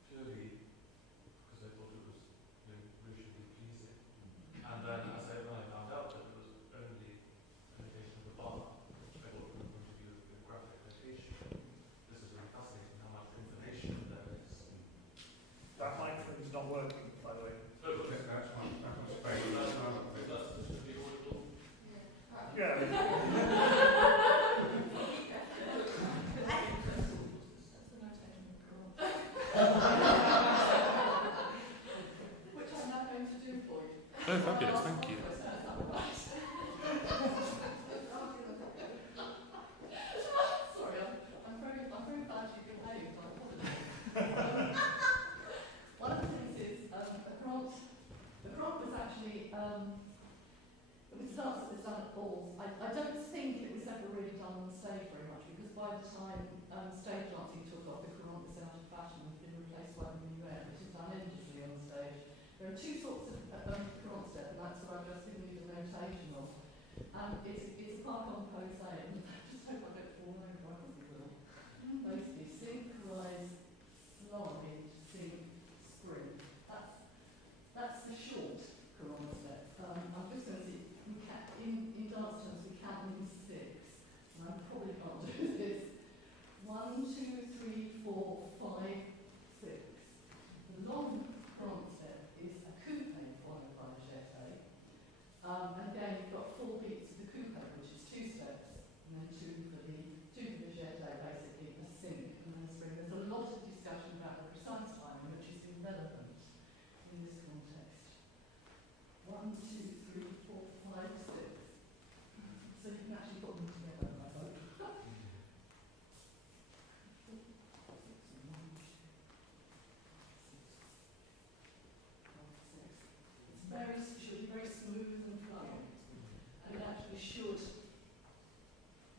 Purely because I thought it was visually pleasing. And then when I found out that it was only a notation of the bar, I thought from the point of view of the graphic notation, this is really fascinating how much information there is. That microphone's not working, by the way. That's one space. Yeah. Which I'm now going to do for you. Oh, fabulous, thank you. Sorry, I'm very badly behaved. I apologise. One of the things is the grant was actually it was dance that was done at balls. I don't think it was ever really done on stage very much, because by the time stage dancing took off, the grant was out of fashion and been replaced by the minuet, which is done endlessly on stage. There are two sorts of grant step, and that's what I've just given you the notation of. And it's a part composé, and I just hope I don't fall over, I probably will. Basically, sync, rise, slide, sync, spring. That's the short chrono step. I'm just going to see, in dance terms, we count them in 6, and I probably can't do this. 1, 2, 3, 4, 5, 6. The long chrono step is a coupe followed by a jeté. And again, you've got 4 beats of the coupe, which is 2 steps, and then 2 for the jeté, basically, a sync and then a spring. There's a lot of discussion about the precise timing, which is irrelevant in this context. 1, 2, 3, 4, 5, 6. So you can actually put them together, I hope. It should be very smooth and flowing, and it actually should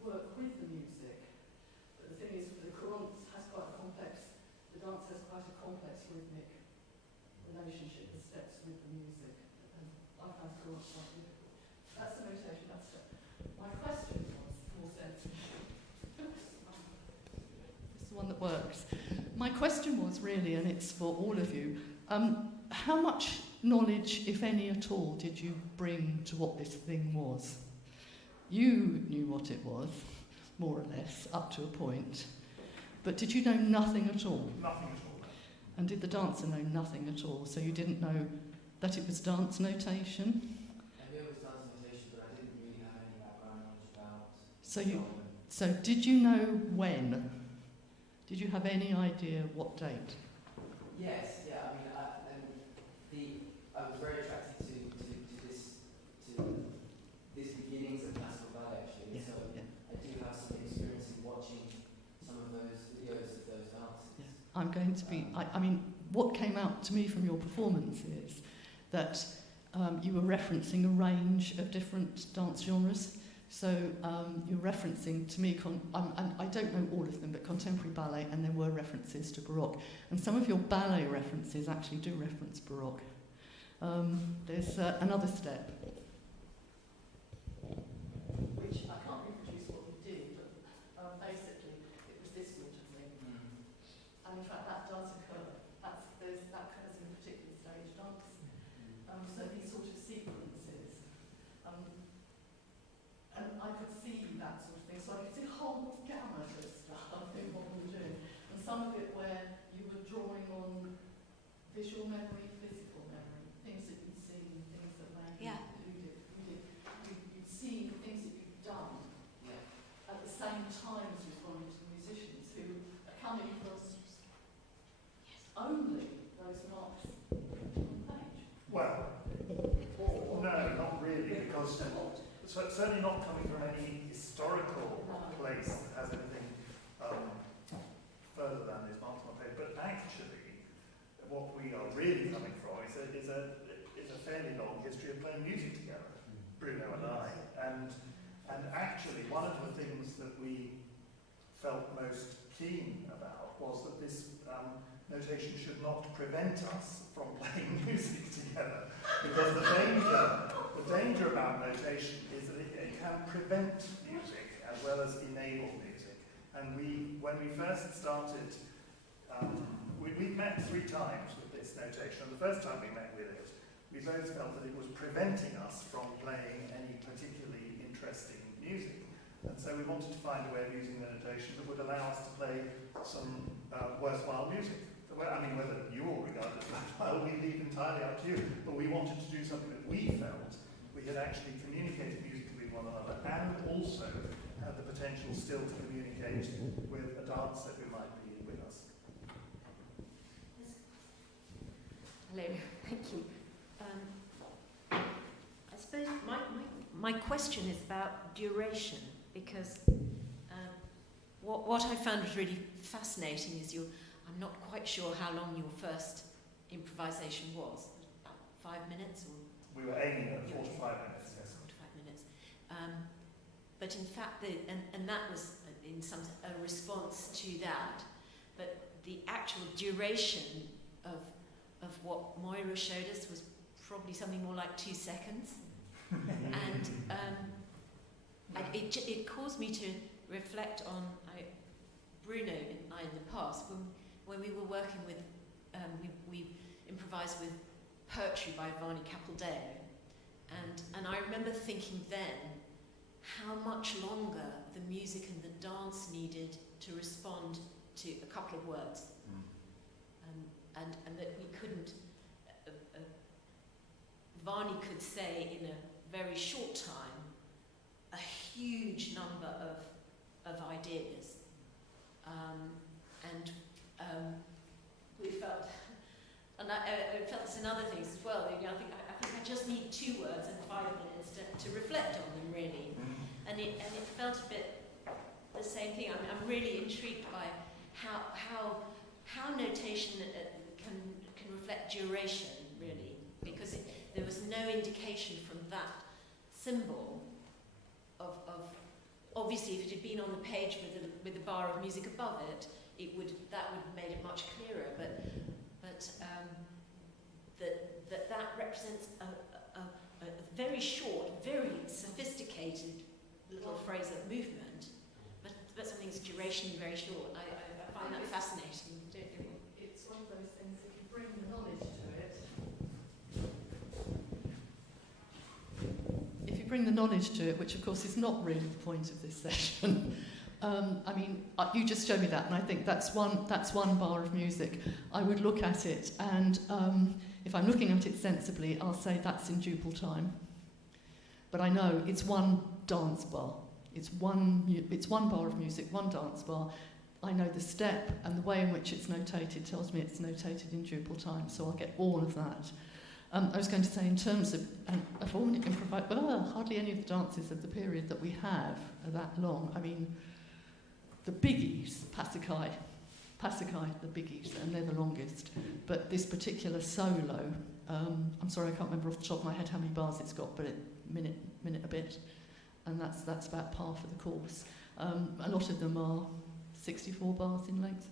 work with the music. But the thing is, the courant has quite a complex, the dance has quite a complex rhythmic relationship, the steps with the music. And I found courant quite difficult. That's the notation, that's it. My question was more sensitive. It's the one that works. My question was really, and it's for all of you, how much knowledge, if any at all, did you bring to what this thing was? You knew what it was, more or less, up to a point. But did you know nothing at all? Nothing at all. And did the dancer know nothing at all? So you didn't know that it was dance notation? I knew it was dance notation, but I didn't really have any background knowledge about So did you know when? Did you have any idea what date? Yes, yeah. I mean, I was very attracted to this beginnings of classical ballet actually. Yeah, So yeah. I do have some experience in watching some of those videos of those dances. Yeah. I'm going to be, I mean, what came out to me from your performance is that you were referencing a range of different dance genres. So you're referencing to me, and I don't know all of them, but contemporary ballet, and there were references to Baroque. And some of your ballet references actually do reference Baroque. There's another step, which I can't reproduce what you did, but basically it was this sort of thing. And in fact that does occur. That occurs in a particular stage dance. So these sort of sequences. And I could see that sort of thing, so I could see a whole gamut of stuff in what we were doing. And some of it where you were drawing on visual memory, physical memory, things that you'd seen, things that maybe you'd seen, things that you'd done at the same time as responding to the musicians who are coming from only those marks on the page. Well, no, not really, because certainly not coming from any historical place that has anything further than this marks on the page. But actually, what we are really coming from is a fairly long history of playing music together, Bruno and I. And actually, one of the things that we felt most keen about was that this notation should not prevent us from playing music together, because the danger about notation is that it can prevent music as well as enable music. And when we first started, we've met 3 times with this notation, and the first time we met with it, we both felt that it was preventing us from playing any particularly interesting music. And so we wanted to find a way of using the notation that would allow us to play some worthwhile music. Well, I mean, whether you all regard it as worthwhile, we leave entirely up to you. But we wanted to do something that we felt we had actually communicated musically with one another, and also had the potential still to communicate with a dancer who might be with us. Hello, thank you. I suppose my question is about duration, because what I found was really fascinating is I'm not quite sure how long your first improvisation was. About 5 minutes? Or We were aiming at 4 to 5 minutes, yes. 4 to 5 minutes. But in fact, and that was in some a response to that. But the actual duration of what Moira showed us was probably something more like 2 seconds. And it caused me to reflect on Bruno and I in the past when we were working with, we improvised with poetry by Varney Capildeo, and I remember thinking then how much longer the music and the dance needed to respond to a couple of words, and that we couldn't. Varney could say in a very short time a huge number of ideas, and we felt, and I felt this in other things as well. I think I just need 2 words and 5 minutes to reflect on them, really, and it felt a bit the same thing. I'm really intrigued by how notation can reflect duration, really, because there was no indication from that symbol of obviously if it had been on the page with the bar of music above it, that would have made it much clearer. But that represents a very short, very sophisticated little phrase of movement, but something's duration very short. I find that fascinating. It's one of those things, if you bring the knowledge to it, which of course is not really the point of this session. I mean, you just showed me that, and I think that's one bar of music. I would look at it, and if I'm looking at it sensibly, I'll say that's in duple time. But I know it's one dance bar. It's one bar of music, one dance bar. I know the step, and the way in which it's notated tells me it's notated in duple time, so I'll get all of that. I was going to say, in terms of hardly any of the dances of the period that we have are that long. I mean, the biggies, Passakai, the biggies, and they're the longest. But this particular solo, I'm sorry, I can't remember off the top of my head how many bars it's got, but minute a bit, and that's about par for the course. A lot of them are 64 bars in length.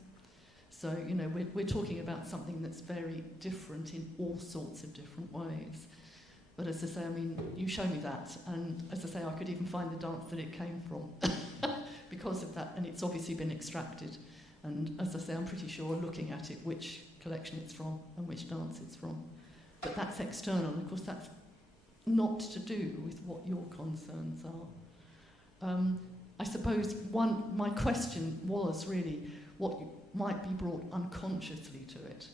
So, you know, we're talking about something that's very different in all sorts of different ways. But as I say, I mean, you show me that, and as I say, I could even find the dance that it came from because of that, and it's obviously been extracted. And as I say, I'm pretty sure, looking at it, which collection it's from and which dance it's from. But that's external, and of course that's not to do with what your concerns are. I suppose my question was really what might be brought unconsciously to it,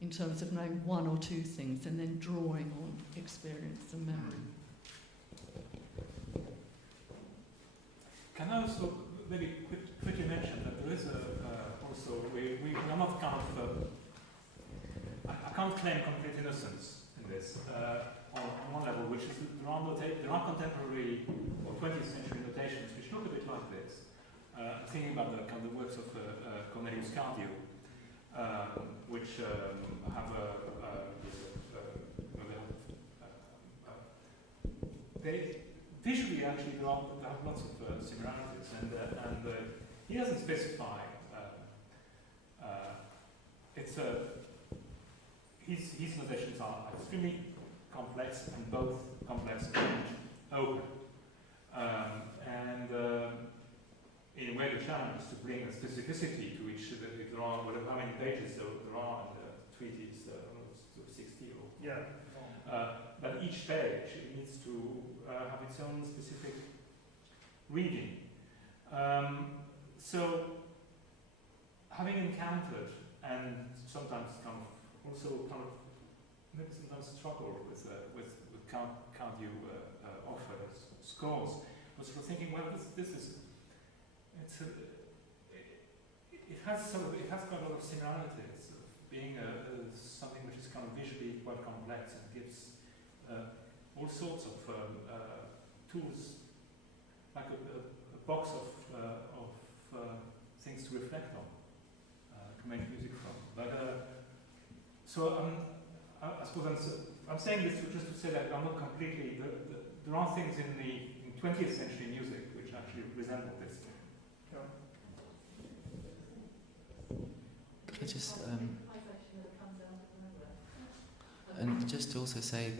in terms of knowing 1 or 2 things and then drawing on experience and memory. Can I also maybe quickly mention that there is also, we are not I can't claim complete innocence in this on one level, which is there are contemporary or 20th century notations which look a bit like this. Thinking about the kind of works of Cornelius Cardio, which have they visually actually they have lots of similarities, and he doesn't specify. His notations are extremely complex and both complex and open. In a way, the challenge is to bring a specificity to each. There are whatever how many pages there are in the treatise, 60 or but each page needs to have its own specific reading. So, having encountered and sometimes maybe sometimes struggle with can't you offer scores, was for thinking, well, it has quite a lot of similarities of being something which is kind of visually quite complex and gives all sorts of tools, like a box of things to reflect on, to make music from. But I suppose I'm saying this just to say that I'm not completely. There are things in 20th century music which actually resemble this. Could I just and just to also say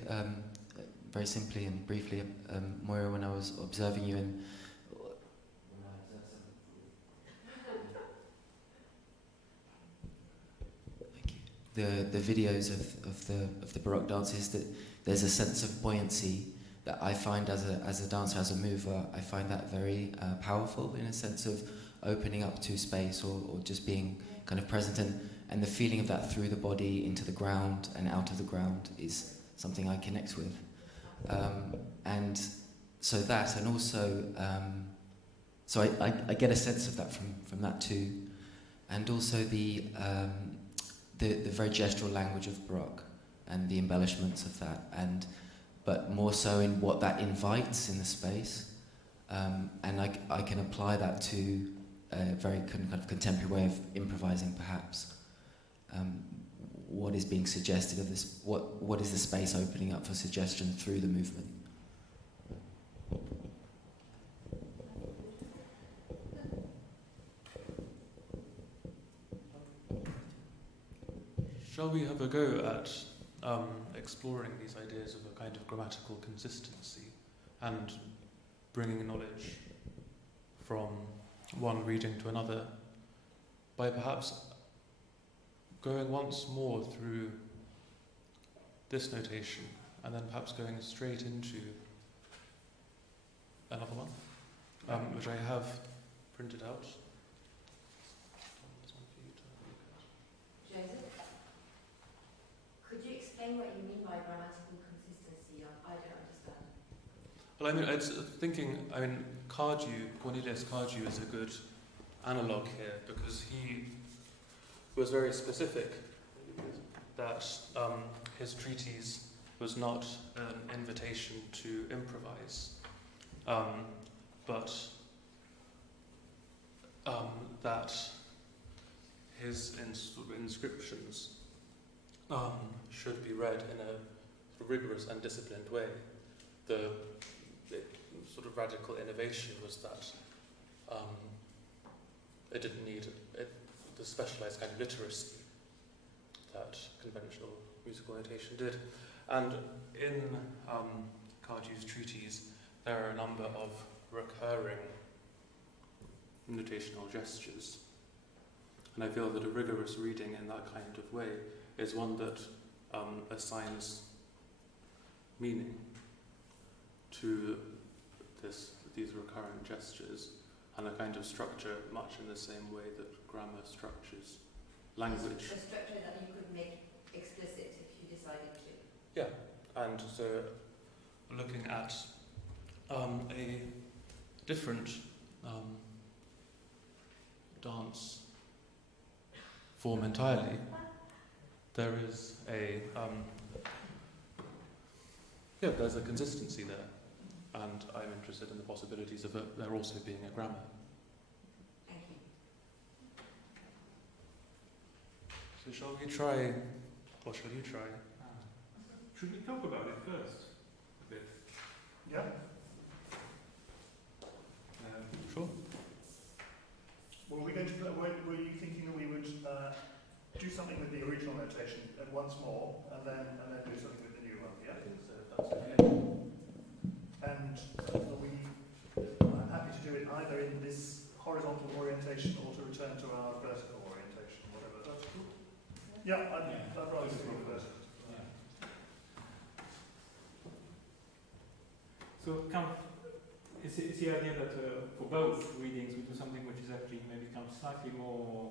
very simply and briefly, Moira, when I was observing you and the videos of the Baroque dances, that there's a sense of buoyancy that I find as a dancer, as a mover, I find that very powerful, in a sense of opening up to space or just being kind of present, and the feeling of that through the body into the ground and out of the ground is something I connect with, and so that, and also so I get a sense of that from that too, and also the very gestural language of Baroque and the embellishments of that, but more so in what that invites in the space, and I can apply that to a very kind of contemporary way of improvising, perhaps. What is being suggested of this? What is the space opening up for suggestion through the movement? Shall we have a go at exploring these ideas of a kind of grammatical consistency and bringing knowledge from one reading to another by perhaps going once more through this notation and then perhaps going straight into another one, which I have printed out. Joseph, could you explain what you mean by grammatical consistency? I don't understand. Well, I mean, Cornelius Cardew is a good analogue here because he was very specific that his treatise was not an invitation to improvise, but that his inscriptions should be read in a rigorous and disciplined way. The sort of radical innovation was that it didn't need the specialized kind of literacy that conventional musical notation did. And in Cardew's treatise, there are a number of recurring notational gestures. And I feel that a rigorous reading in that kind of way is one that assigns meaning to these recurrent gestures and a kind of structure much in the same way that grammar structures language. A structure that you could make explicit if you decided to. Yeah, and so looking at a different dance form entirely, there is there's a consistency there, and I'm interested in the possibilities of there also being a grammar. Thank you. So shall we try, or shall you try? Should we talk about it first a bit? Yeah. Sure. Were you thinking that we would do something with the original notation once more, and then do something with the new one? Yeah. I think so. horizontal orientation or to return to our vertical orientation, whatever. Vertical? Yeah, I'd rather stick with vertical. So kind of, it's the idea that for both readings we do something which is actually maybe kind of slightly more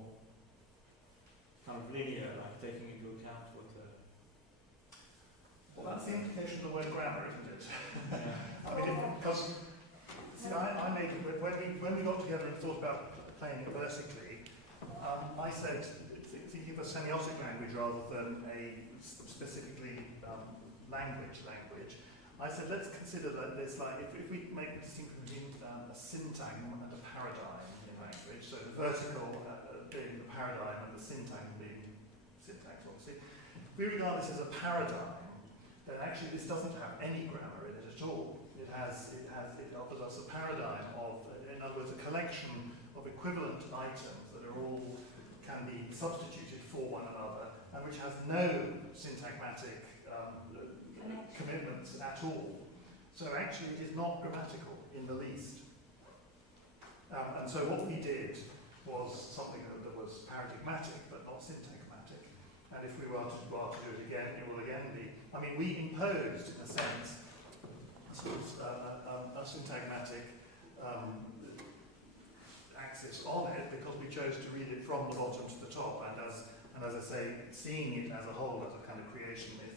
kind of linear, like taking into account what Well, that's the implication of the word grammar, isn't it? yeah. I mean, because, see, I made, when we got together and thought about playing it vertically, I said, thinking of a semiotic language rather than a specifically language, I said, let's consider that there's like, if we make a distinction between a syntagm and a paradigm in language, so the vertical being the paradigm and the syntagm being syntax, obviously. If we regard this as a paradigm, then actually this doesn't have any grammar in it at all. It offers us a paradigm of, in other words, a collection of equivalent items that are all, can be substituted for one another, and which has no syntagmatic commitments at all. So actually it is not grammatical in the least. And so what we did was something that was paradigmatic but not syntagmatic. And if we were to do it again, it will again be, I mean, we imposed, in a sense, a syntagmatic axis on it because we chose to read it from the bottom to the top. And as I say, seeing it as a whole, as a kind of creation myth,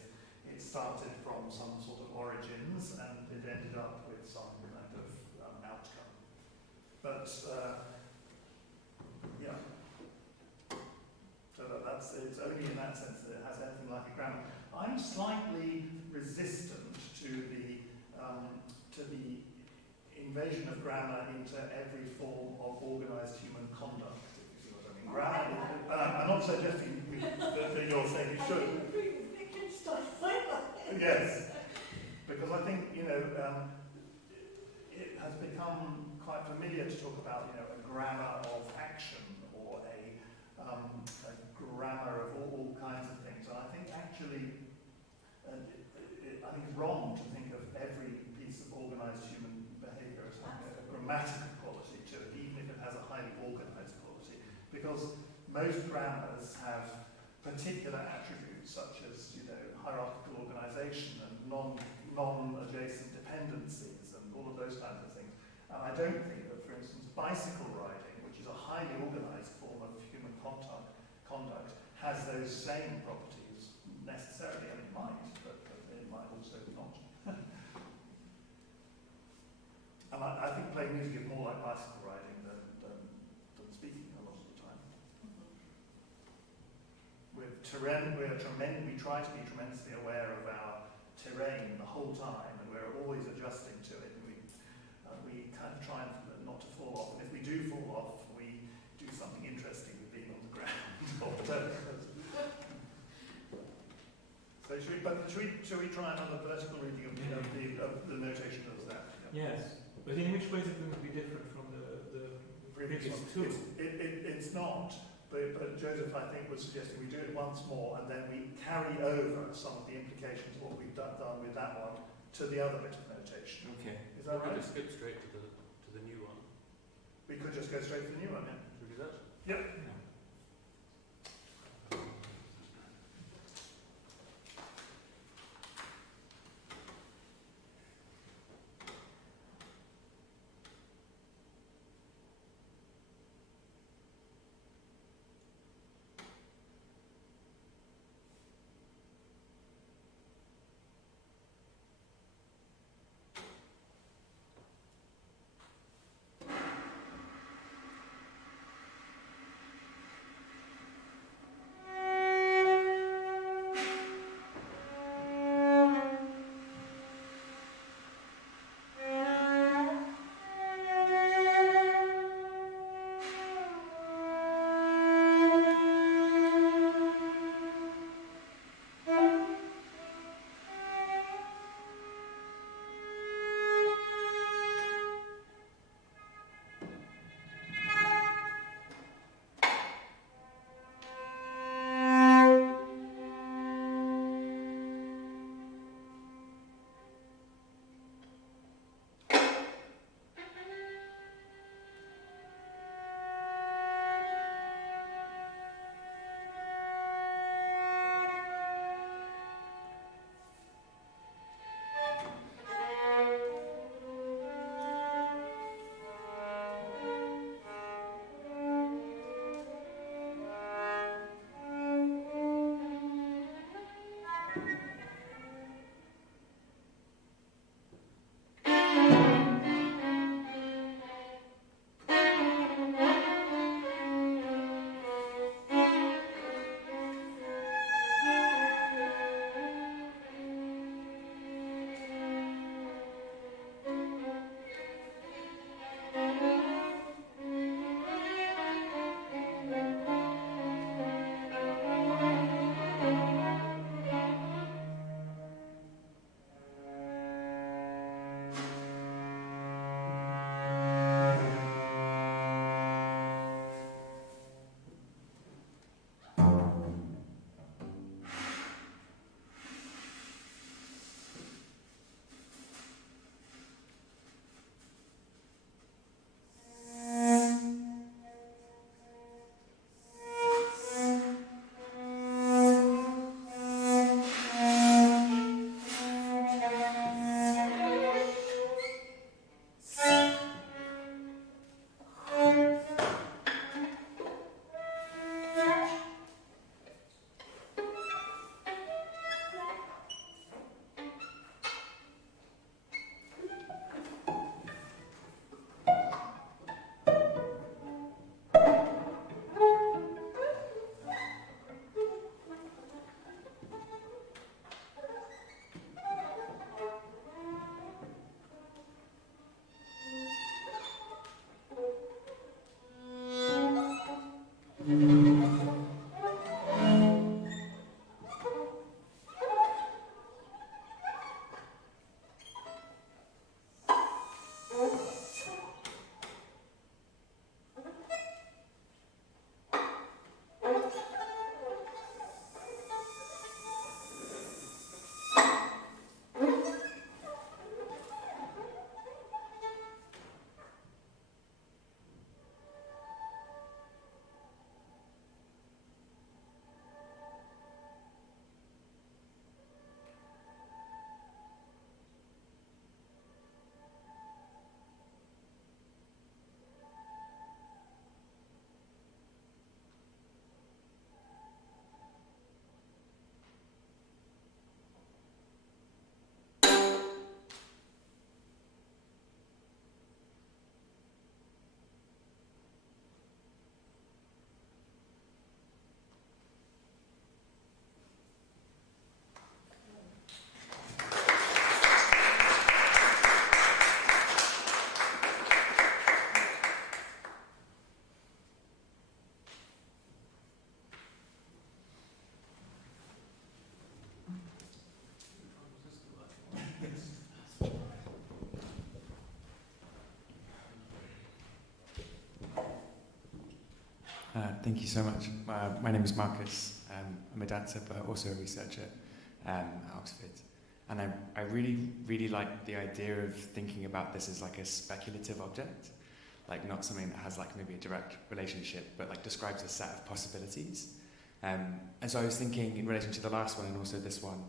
it started from some sort of origins and it ended up with some kind of outcome. But, yeah. So it's only in that sense that it has anything like a grammar. I'm slightly resistant to the invasion of grammar into every form of organised human conduct, if you see what I mean. Grammar, I'm not suggesting that you're saying you should. Yes, because I think, it has become quite familiar to talk about, a grammar of action or a grammar of all kinds of things. And I think actually, I think it's wrong to think of every piece of organised human behaviour as having a grammatical quality to it, even if it has a highly organised quality, because most grammars have particular attributes such as, hierarchical organisation and non-adjacent dependencies and all of those kinds of things. And I don't think that, for instance, bicycle riding, which is a highly organised form of human conduct, has those same properties necessarily. I mean, it might, but it might also not. And I think playing music is more like bicycle riding than speaking a lot of the time. We try to be tremendously aware of our terrain the whole time, and we're always adjusting to it. We kind of try not to fall off, and if we do fall off, we do something interesting with being on the ground. So should we try another vertical reading of the notation of that? Yes, but in which ways is it going to be different from the previous two? It's not. But Joseph, I think, was suggesting we do it once more and then we carry over some of the implications of what we've done with that one to the other bit of notation. Okay. Is that right? We could just skip straight to the new one. We could just go straight to the new one, yeah. Should we do that? Yep. Yeah. Thank you so much. My name is Marcus. I'm a dancer, but also a researcher at Oxford. And I really like the idea of thinking about this as like a speculative object, like not something that has like maybe a direct relationship, but like describes a set of possibilities. And so I was thinking in relation to the last one and also this one,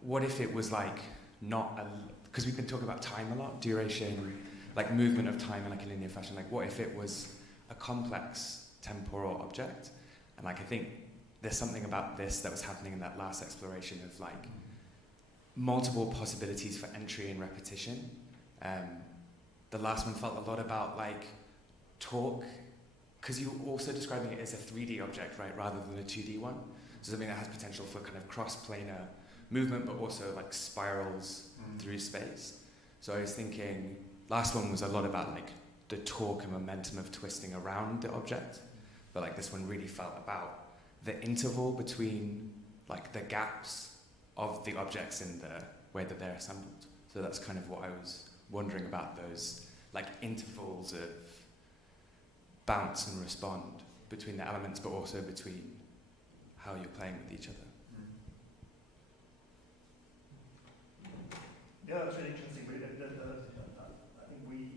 what if it was like not because we've been talking about time a lot, duration, like movement of time in like a linear fashion, like what if it was a complex temporal object? And like I think there's something about this that was happening in that last exploration of like multiple possibilities for entry and repetition. The last one felt a lot about like talk, because you're also describing it as a 3D object, right, rather than a 2D one. So something that has potential for kind of cross-planar movement, but also like spirals through space. So I was thinking, last one was a lot about like the torque and momentum of twisting around the object, but like this one really felt about the interval between like the gaps of the objects in the way that they're assembled. So that's kind of what I was wondering about, those like intervals of bounce and respond between the elements, but also between how you're playing with each other. Yeah, that's really interesting. I think we,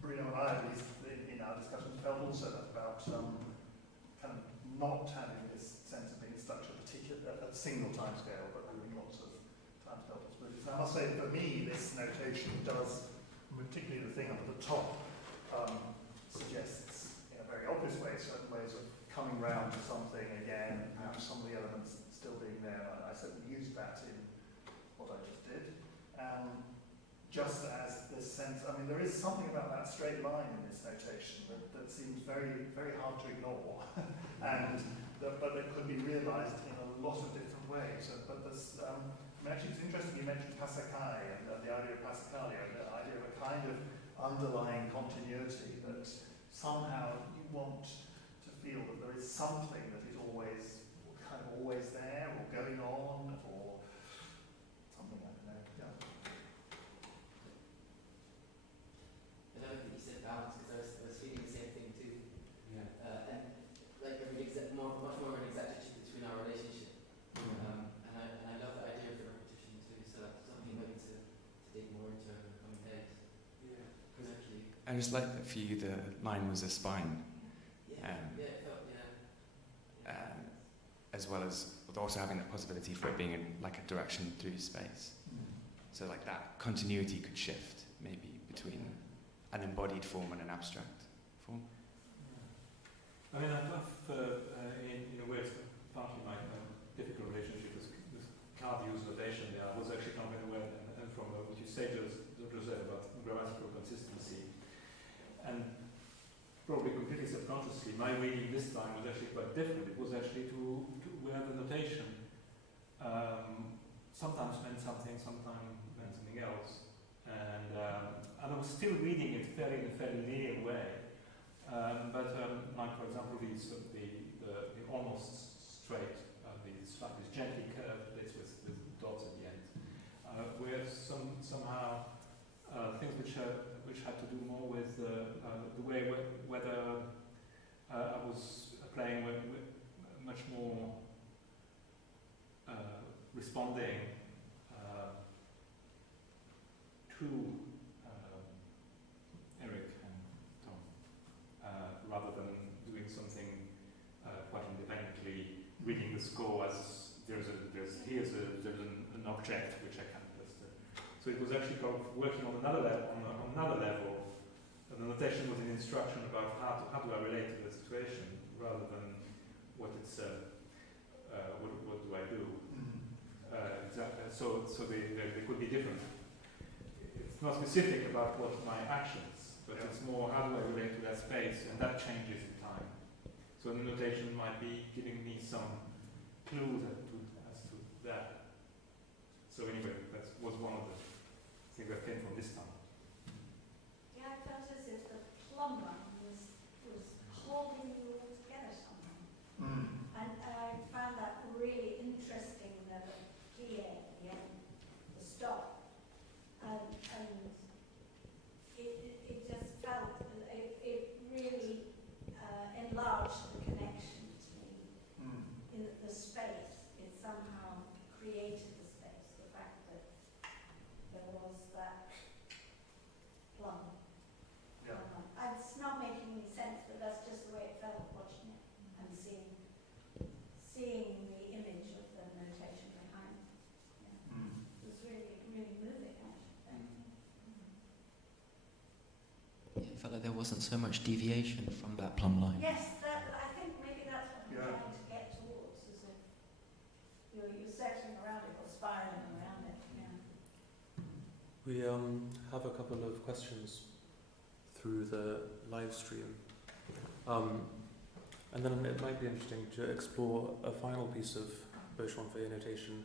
Bruno and I, at least in our discussions, felt also that about kind of not having this sense of being stuck to a single time scale, but having lots of time scale possibilities. And I must say, for me, this notation does, particularly the thing up at the top, suggests in a very obvious way certain ways of coming round to something again, perhaps some of the elements still being there there. I certainly used that in what I just did. Just as this sense, I mean, there is something about that straight line in this notation that seems very, very hard to ignore, but it could be realised in a lot of different ways. But there's, actually, it's interesting you mentioned Passacaille and the idea of Passacaglia, the idea of a kind of underlying continuity that somehow you want to feel that there is something that is always kind of always there or going on or something like that. Yeah. I don't think you said balance because I was feeling the same thing too. Yeah. And like much more of an exactitude between our relationship. And I love the idea of the repetition too. So something maybe to dig more into over the coming days. Yeah. Exactly. I just like that for you the line was a spine. As well as also having the possibility for it being like a direction through space. So like that continuity could shift maybe between an embodied form and an abstract form. I mean, I love, in a way, it's partly my difficult relationship with Claudius' notation there. I was actually coming away and from what you said, Joseph, about grammatical consistency. And probably completely subconsciously, my reading this time was actually quite different. It was actually to where the notation sometimes meant something, sometimes meant something else. And I was still reading it in a fairly linear way. But like for example, the almost straight, these gently curved bits with dots at the end, were somehow things which had to do more with the way whether I was playing with much more responding to Eric and Tom, rather than doing something quite independently, reading the score as there's an object which I can just. So it was actually kind of working on another level. And the notation was an instruction about how do I relate to the situation, rather than what it's what do I do. Exactly. So they could be different. It's not specific about what my actions, but it's more how do I relate to that space, and that changes in time. So the notation might be giving me some clues as to that. So anyway, that was one of the things that came from this time. Yeah, I felt as if the plumber was holding you all together somehow. And I found that really interesting, the plie at the end, the stop. And it just felt, it really enlarged the connection to me. In the space, it somehow created the space, the fact that there was that plum. Yeah. It's not making any sense, but that's just the way it felt watching it and seeing the image of the notation behind it. Yeah. It was really, really moving, actually. It felt like there wasn't so much deviation from that plumb line. Yes, I think maybe that's what I'm trying to get towards, is that you're circling around it or spiraling around it. Yeah. We have a couple of questions through the live stream. And then it might be interesting to explore a final piece of Beauchamp Feuillet notation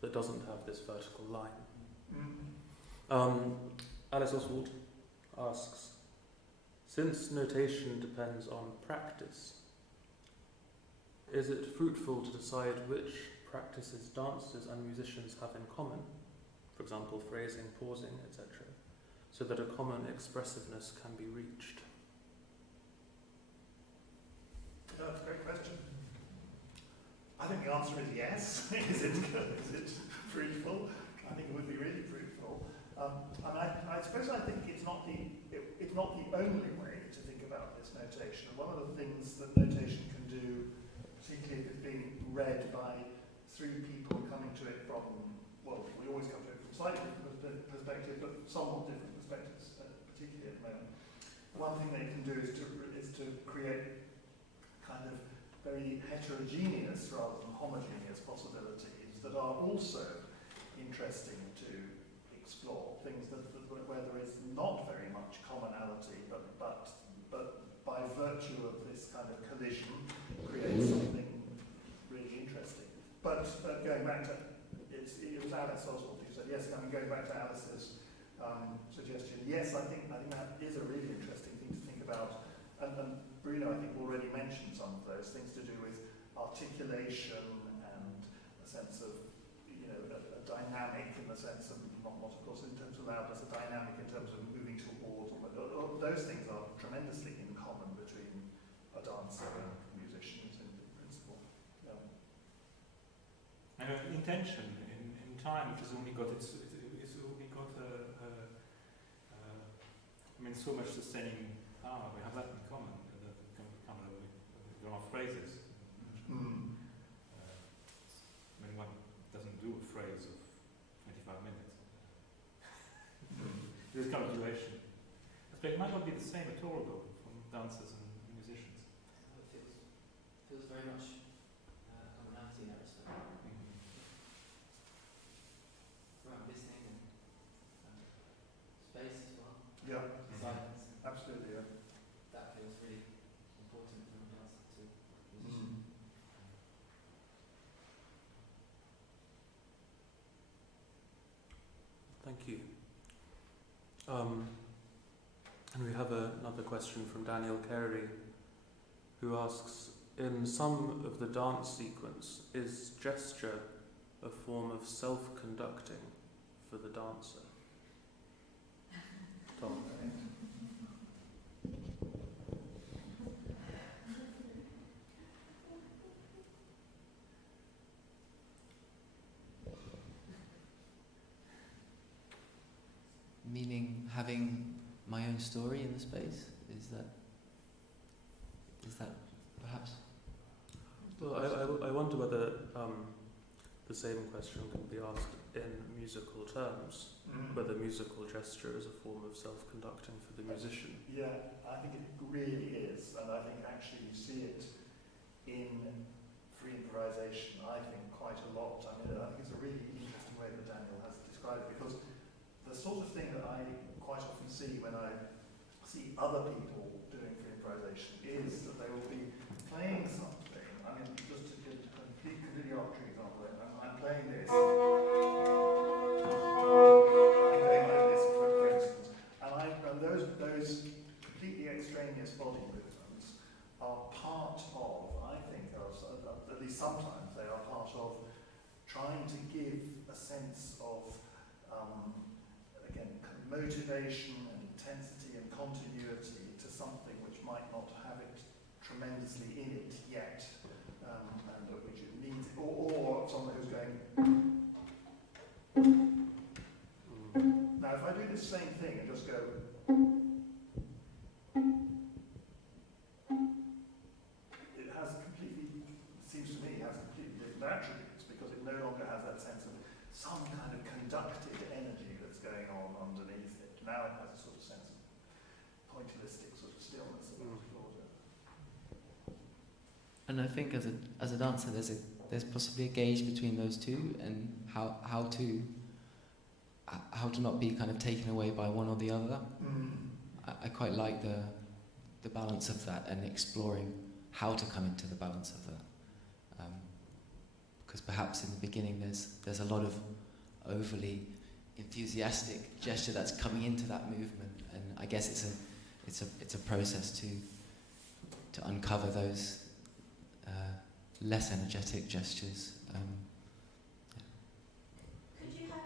that doesn't have this vertical line. Alice Oswald asks, since notation depends on practice, is it fruitful to decide which practices dancers and musicians have in common, for example, phrasing, pausing, etc., so that a common expressiveness can be reached? That's a great question. I think the answer is yes. Is it fruitful? I think it would be really fruitful. I suppose I think it's not the only way to think about this notation. One of the things that notation can do, particularly if it's being read by three people coming to it from, well, we always come to it from slightly different perspectives, but somewhat different perspectives, particularly at the moment. One thing they can do is to create kind of very heterogeneous rather than homogeneous possibilities themes that are also interesting to explore, things where there is not very much commonality, but by virtue of this kind of collision creates something really interesting. But going back to, it was Alice Oswald who said, yes, I mean, going back to Alice's suggestion, yes, I think that is a really interesting thing to think about. And Bruno, I think, already mentioned some of those things to do with articulation and a sense of, a dynamic in the sense of, not of course in terms of loudness, a dynamic in terms of moving towards, those things are tremendously in common between a dancer and musicians in principle. Yeah. And intention in time, which has only got so much sustaining power. We have that in common. There are phrases. One doesn't do a phrase of 25 minutes. There's calculation. But it might not be the same at all, though, from dancers and musicians. It feels very much commonality in that respect. Around listening and space as well. Yeah. Silence. Absolutely, yeah. That feels really important from a dancer to a musician. Thank you. And we have another question from Daniel Carey, who asks, in some of the dance sequence, is gesture a form of self-conducting for the dancer? Tom? Meaning having my own story in the space? Is that perhaps? Well, I wonder whether the same question can be asked in musical terms, whether musical gesture is a form of self-conducting for the musician. Yeah, I think it really is, and I think actually you see it in free improvisation, I think, quite a lot. I mean, I think it's a really interesting way that Daniel has described it, because the sort of thing that I quite often see when I see other people doing free improvisation is that they will be playing something. I mean, just to give a completely arbitrary example, I'm playing this. I'm playing like this, for instance, and those completely extraneous body movements are part of, I think, at least sometimes they are part of trying to give a sense of motivation and intensity and continuity to something which might not have it tremendously in it yet, and which it needs, or someone who's going. Now, if I do the same thing and just go, it has seems to me, has completely different attributes, because it no longer has that sense of some kind of conducted energy that's going on underneath it. Now it has a sort of sense of pointillistic sort of stillness about it. And I think as a dancer, there's possibly a gauge between those two, and how to not be kind of taken away by one or the other. I quite like the balance of that, and exploring how to come into the balance of that. Because perhaps in the beginning there's a lot of overly enthusiastic gesture that's coming into that movement, and I guess it's a process to uncover those less energetic gestures. Could you have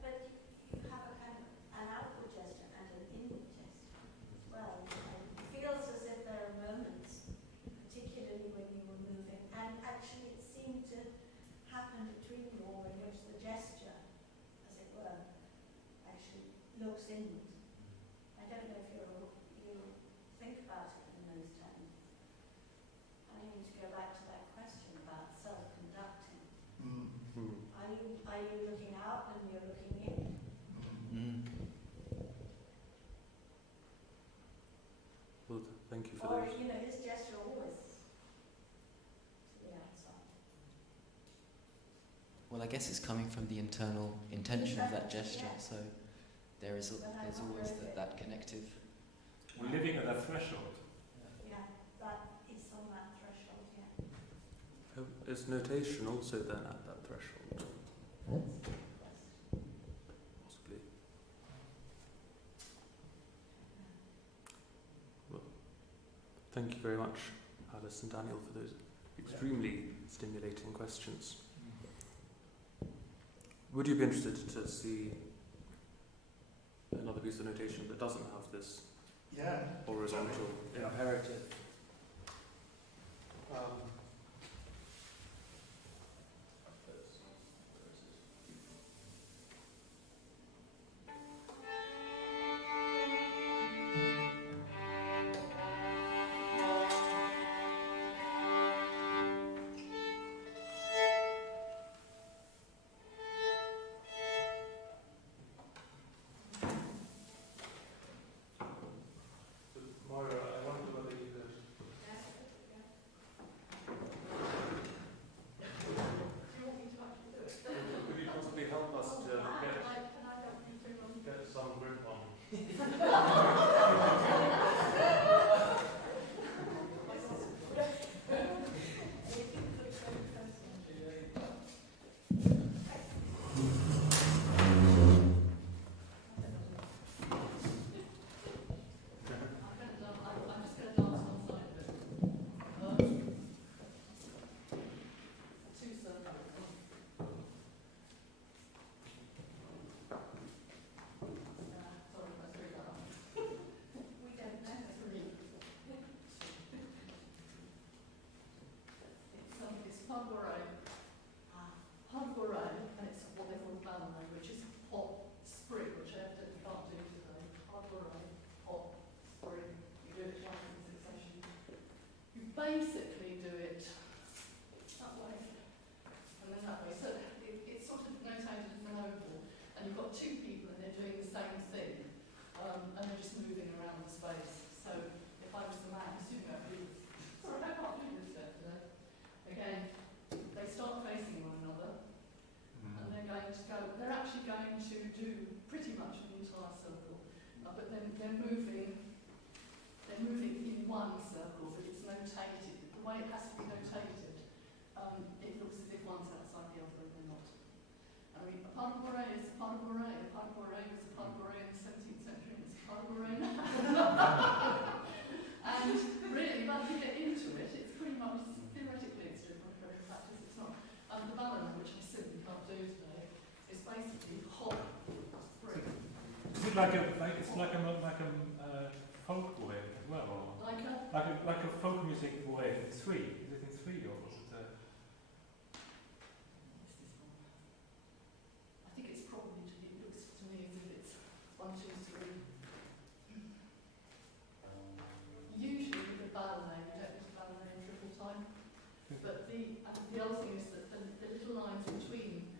but you have a kind of an outward gesture and an inward gesture as well. And it feels as if there are moments, particularly when you were moving, and actually it seemed to happen between you all in which the gesture, as it were, actually looks inward. I don't know if you think about it in those terms. I need to go back to that question about self-conducting. Are you looking out and you're looking in? Well, thank you for Or, those. his gesture always to the outside. Well, I guess it's coming from the internal intention of that gesture. Yeah. So there's always that connective. We're living at that threshold. Yeah, that is on that threshold, yeah. Is notation also then at that threshold? Possibly. Well, thank you very much, Alice and Daniel, for those extremely stimulating questions. Would you be interested to see another piece of notation that doesn't have this horizontal imperative? Basically do it that way and then that way. So it's sort of notated as an oval, and you've got two people and they're doing the same thing, and they're just moving around the space. So if I was the man, assuming I do this, sorry, I can't do this yet today. Again, they start facing one another, and they're going to go. They're actually going to do pretty much the entire circle, but then they're moving. They're moving in one circle, but it's notated. The way it has to be notated, it looks as if one's outside the other and they're not. I mean, a pas de bourrée is a pas de bourrée. A pas de bourrée was a pas de bourrée in the 17th century, and it's a pas de bourrée now. And really, once you get into it, it's pretty much, theoretically, it's different, but in practice it's not. The balance, which I simply can't do today, is basically hop, spring. Is it like a folk way as well, or like a folk music way in three? Is it in three or is it? I think it's probably. It looks to me as if it's 1, 2, 3. Usually with a ballet, you don't use ballet in triple time. But the other thing is that the little lines between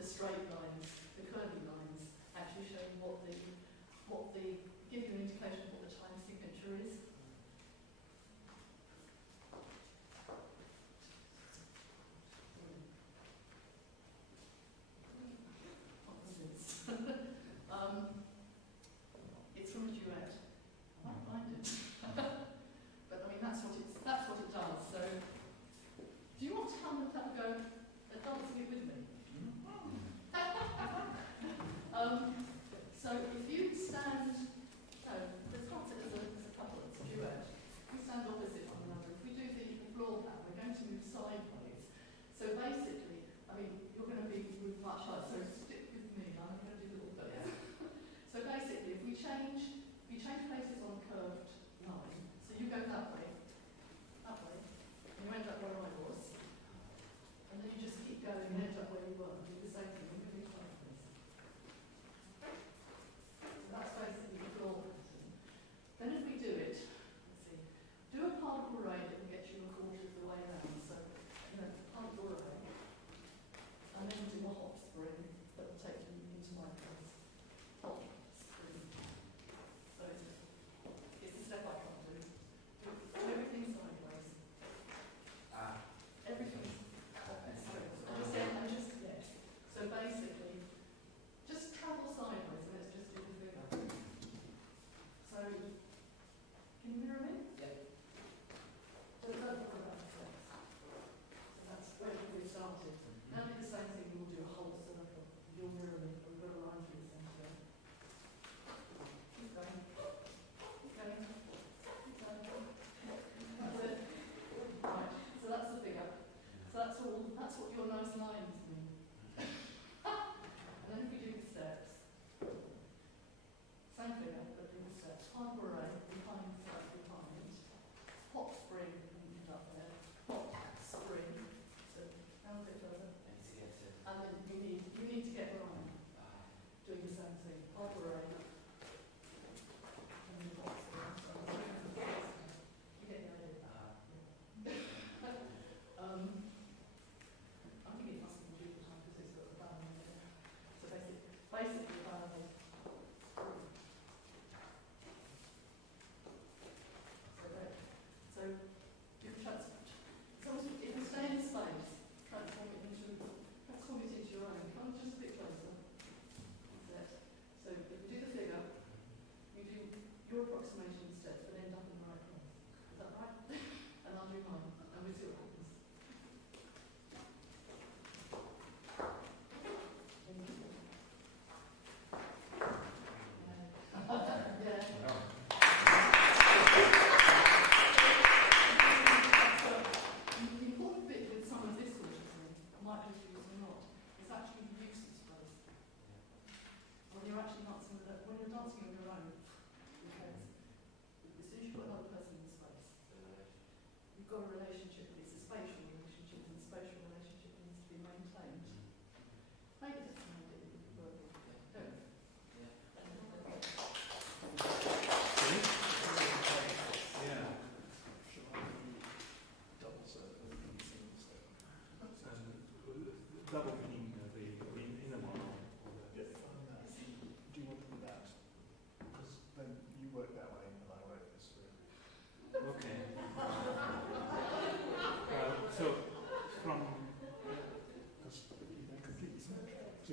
the straight lines, the curly lines, actually show what the give you an indication of what the time signature is. It's from a duet. I might find it. But I mean that's what it does. So do you want to come and have a go at dancing it with me? So if you stand, let's not sit as a couple, it's a duet. If we stand opposite one another, if we do the floor pat, we're going to move sideways. So basically, I mean, you're going to be moved much higher, so stick with me, I'm going to do little bits. So basically, if we change places on a curved line, so you go that way, and you end up where I was, and then you just keep going and end up where you were, and do the same thing, and move sideways.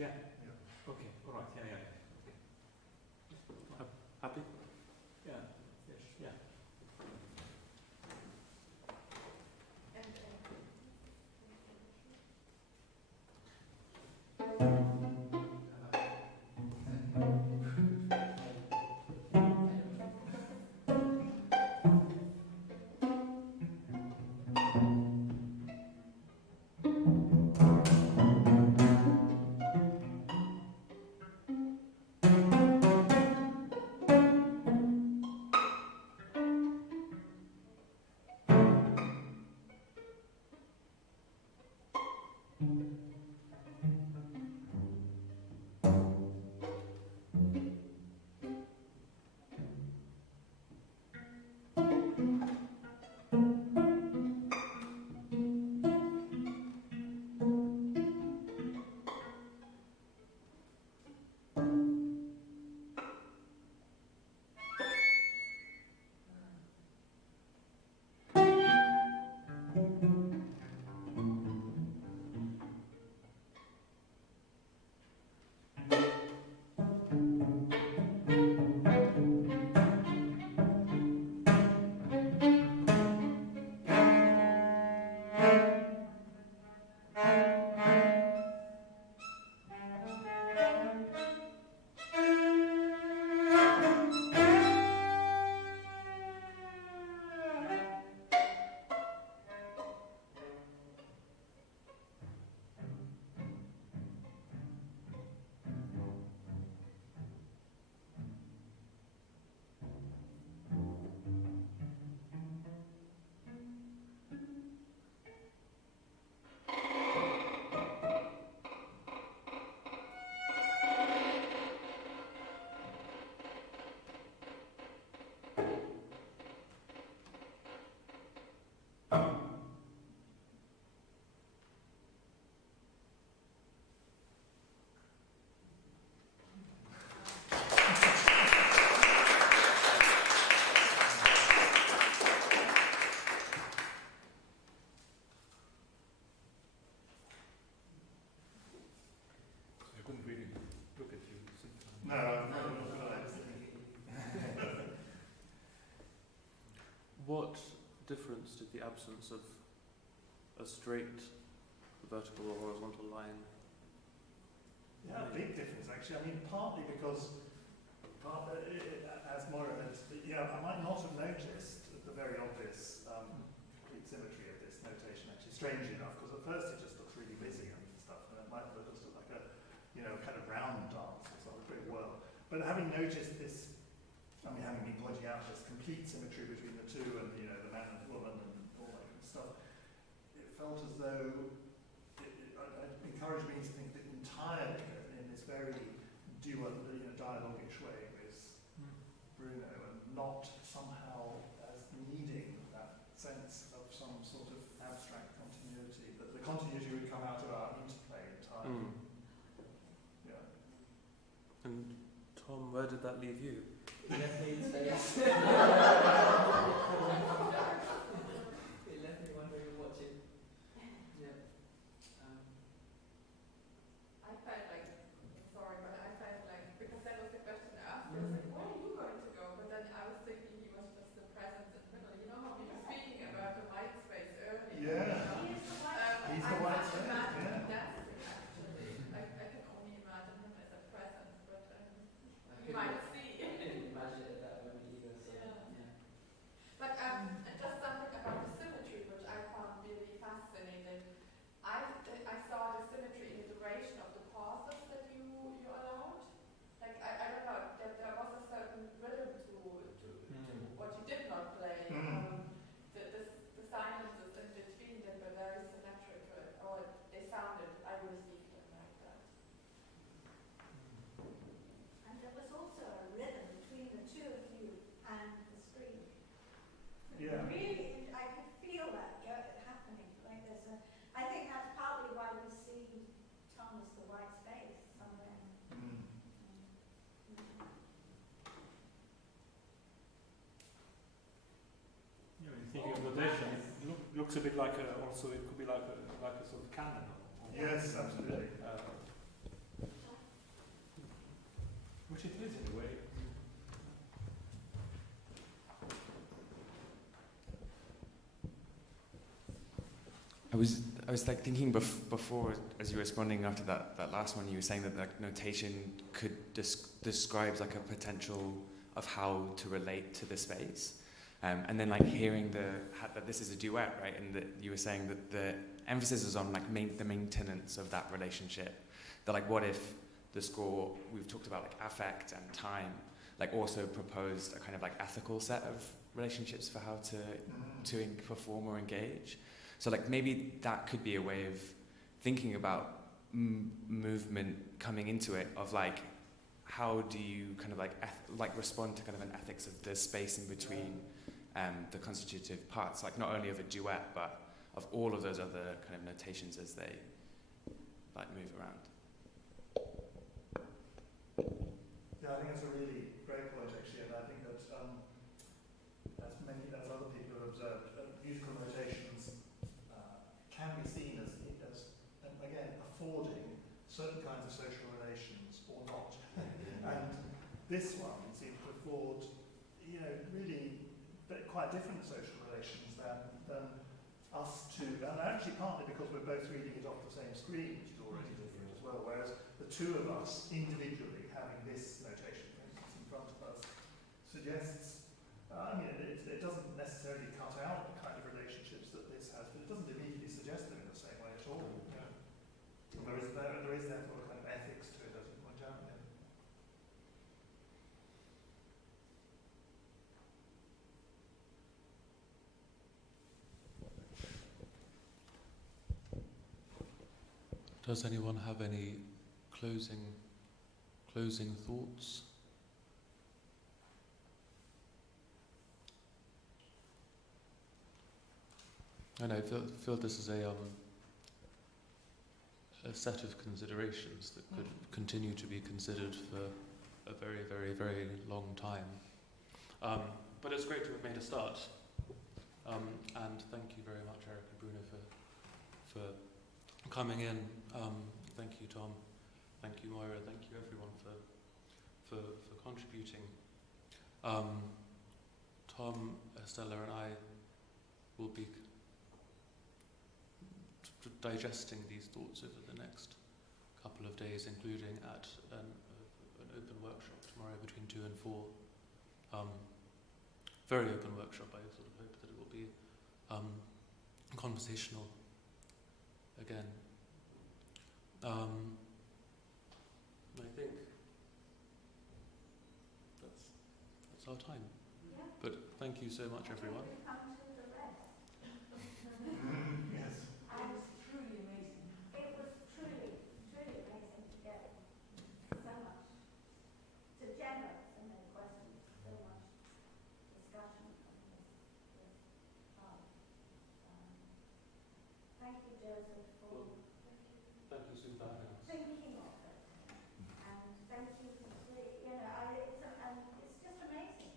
Yeah. Yeah. Okay. All right. Yeah. Yeah. Happy? Yeah. Yes. Yeah. What difference did the absence of a straight vertical or horizontal line Yeah, a big difference actually. I mean, partly because, as Moira had, I might not have noticed the very obvious complete symmetry of this notation actually, strangely enough, because at first it just looks really busy and stuff, and it might look just like a, kind of round dance or something, pretty well. But having noticed this, having been pointing out this complete symmetry between the two and, the man and the woman and all that kind of stuff, it felt as though it encouraged me to think that entirely in this very dialogic way with Bruno, and not somehow as needing that sense of some sort of abstract continuity, that the continuity would come out of our interplay entirely. Yeah. And Tom, where did that leave you? It left me in space. It left me wondering and watching. Yeah. I felt like, sorry, but I felt like, because that was the question asked, I was like, where are you going to go? But then I was thinking he was just the presence in the middle. You know how we were speaking about the white space earlier? Yeah. He's the white space, imagine yeah. dancing, actually. I can only imagine him as a presence, but you might see. Imagine it that way either. So, yeah. But just something about the symmetry, which I found really fascinating. I saw the symmetry in the duration of the pauses that you allowed. Like I don't know, there was a certain rhythm to what you did not play. The silences in between them were very symmetrical, or they sounded. I received them like that. And there was also a rhythm between the two of you and the screen. Yeah. Really, I could feel that happening. Like I think that's partly why we see Tom as the white space somewhere. You know, thinking of notation, it looks a bit like also it could be like a sort of canon. Yes, absolutely. I was like thinking before, as you were responding after that last one, you were saying that like notation could describes like a potential of how to relate to the space, and then like hearing that this is a duet, right? And that you were saying that the emphasis is on like the maintenance of that relationship. That like what if the score, we've talked about like affect and time, like also proposed a kind of like ethical set of relationships for how to perform or engage. So like maybe that could be a way of thinking about movement coming into it, of like how do you kind of like respond to kind of an ethics of the space in between the constitutive parts, like not only of a duet but of all of those other kind of notations as they like move around. Yeah, I think that's a really great point actually, and I think that as other people have observed, musical notations can be seen as again affording certain kinds of social relations or not. And this one seems to afford, really quite different social relations than us two, and actually partly because we're both reading it off the same screen, which is already different as well, whereas the two of us individually having this notation, for instance, in front of us, suggests, it doesn't necessarily cut out the kind of relationships that this has, but it doesn't immediately suggest them in the same way at all. And there is therefore a kind of ethics to it, as you point out. Yeah. Does anyone have any closing thoughts? And I feel this is a set of considerations that could continue to be considered for a very, very, very long time. But it's great to have made a start. And thank you very much, Eric and Bruno, for coming in. Thank you, Tom. Thank you, Moira. Thank you, everyone, for contributing. Tom, Estella, and I will be digesting these thoughts over the next couple of days, including at an open workshop tomorrow between 2 and 4. Very open workshop. I sort of hope that it will be conversational again. I think that's our time. Yeah. But thank you so much, everyone. Come to the rest. Yes. And it was truly amazing. It was truly, truly amazing to get so much, so generous and many questions, so much discussion on this part. Thank you, Joseph, for Thank you, Sue, for having us. thinking of it. And thank you for it's just amazing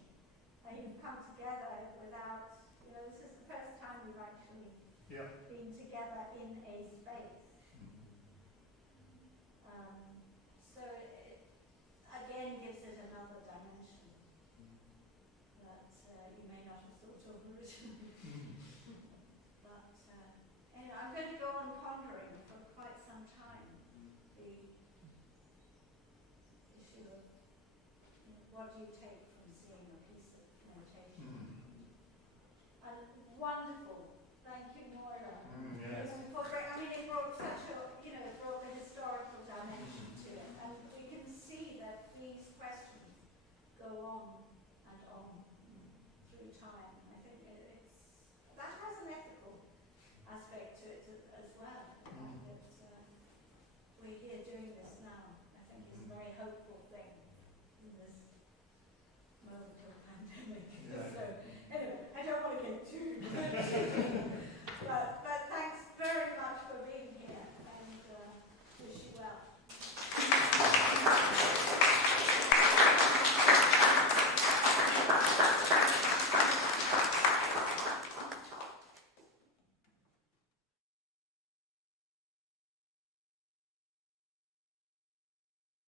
how you've come together without, this is the first time you've actually been together in a space. So it again gives it another dimension that you may not have thought of originally. But anyway, I'm going to go on pondering for quite some time the issue of what do you take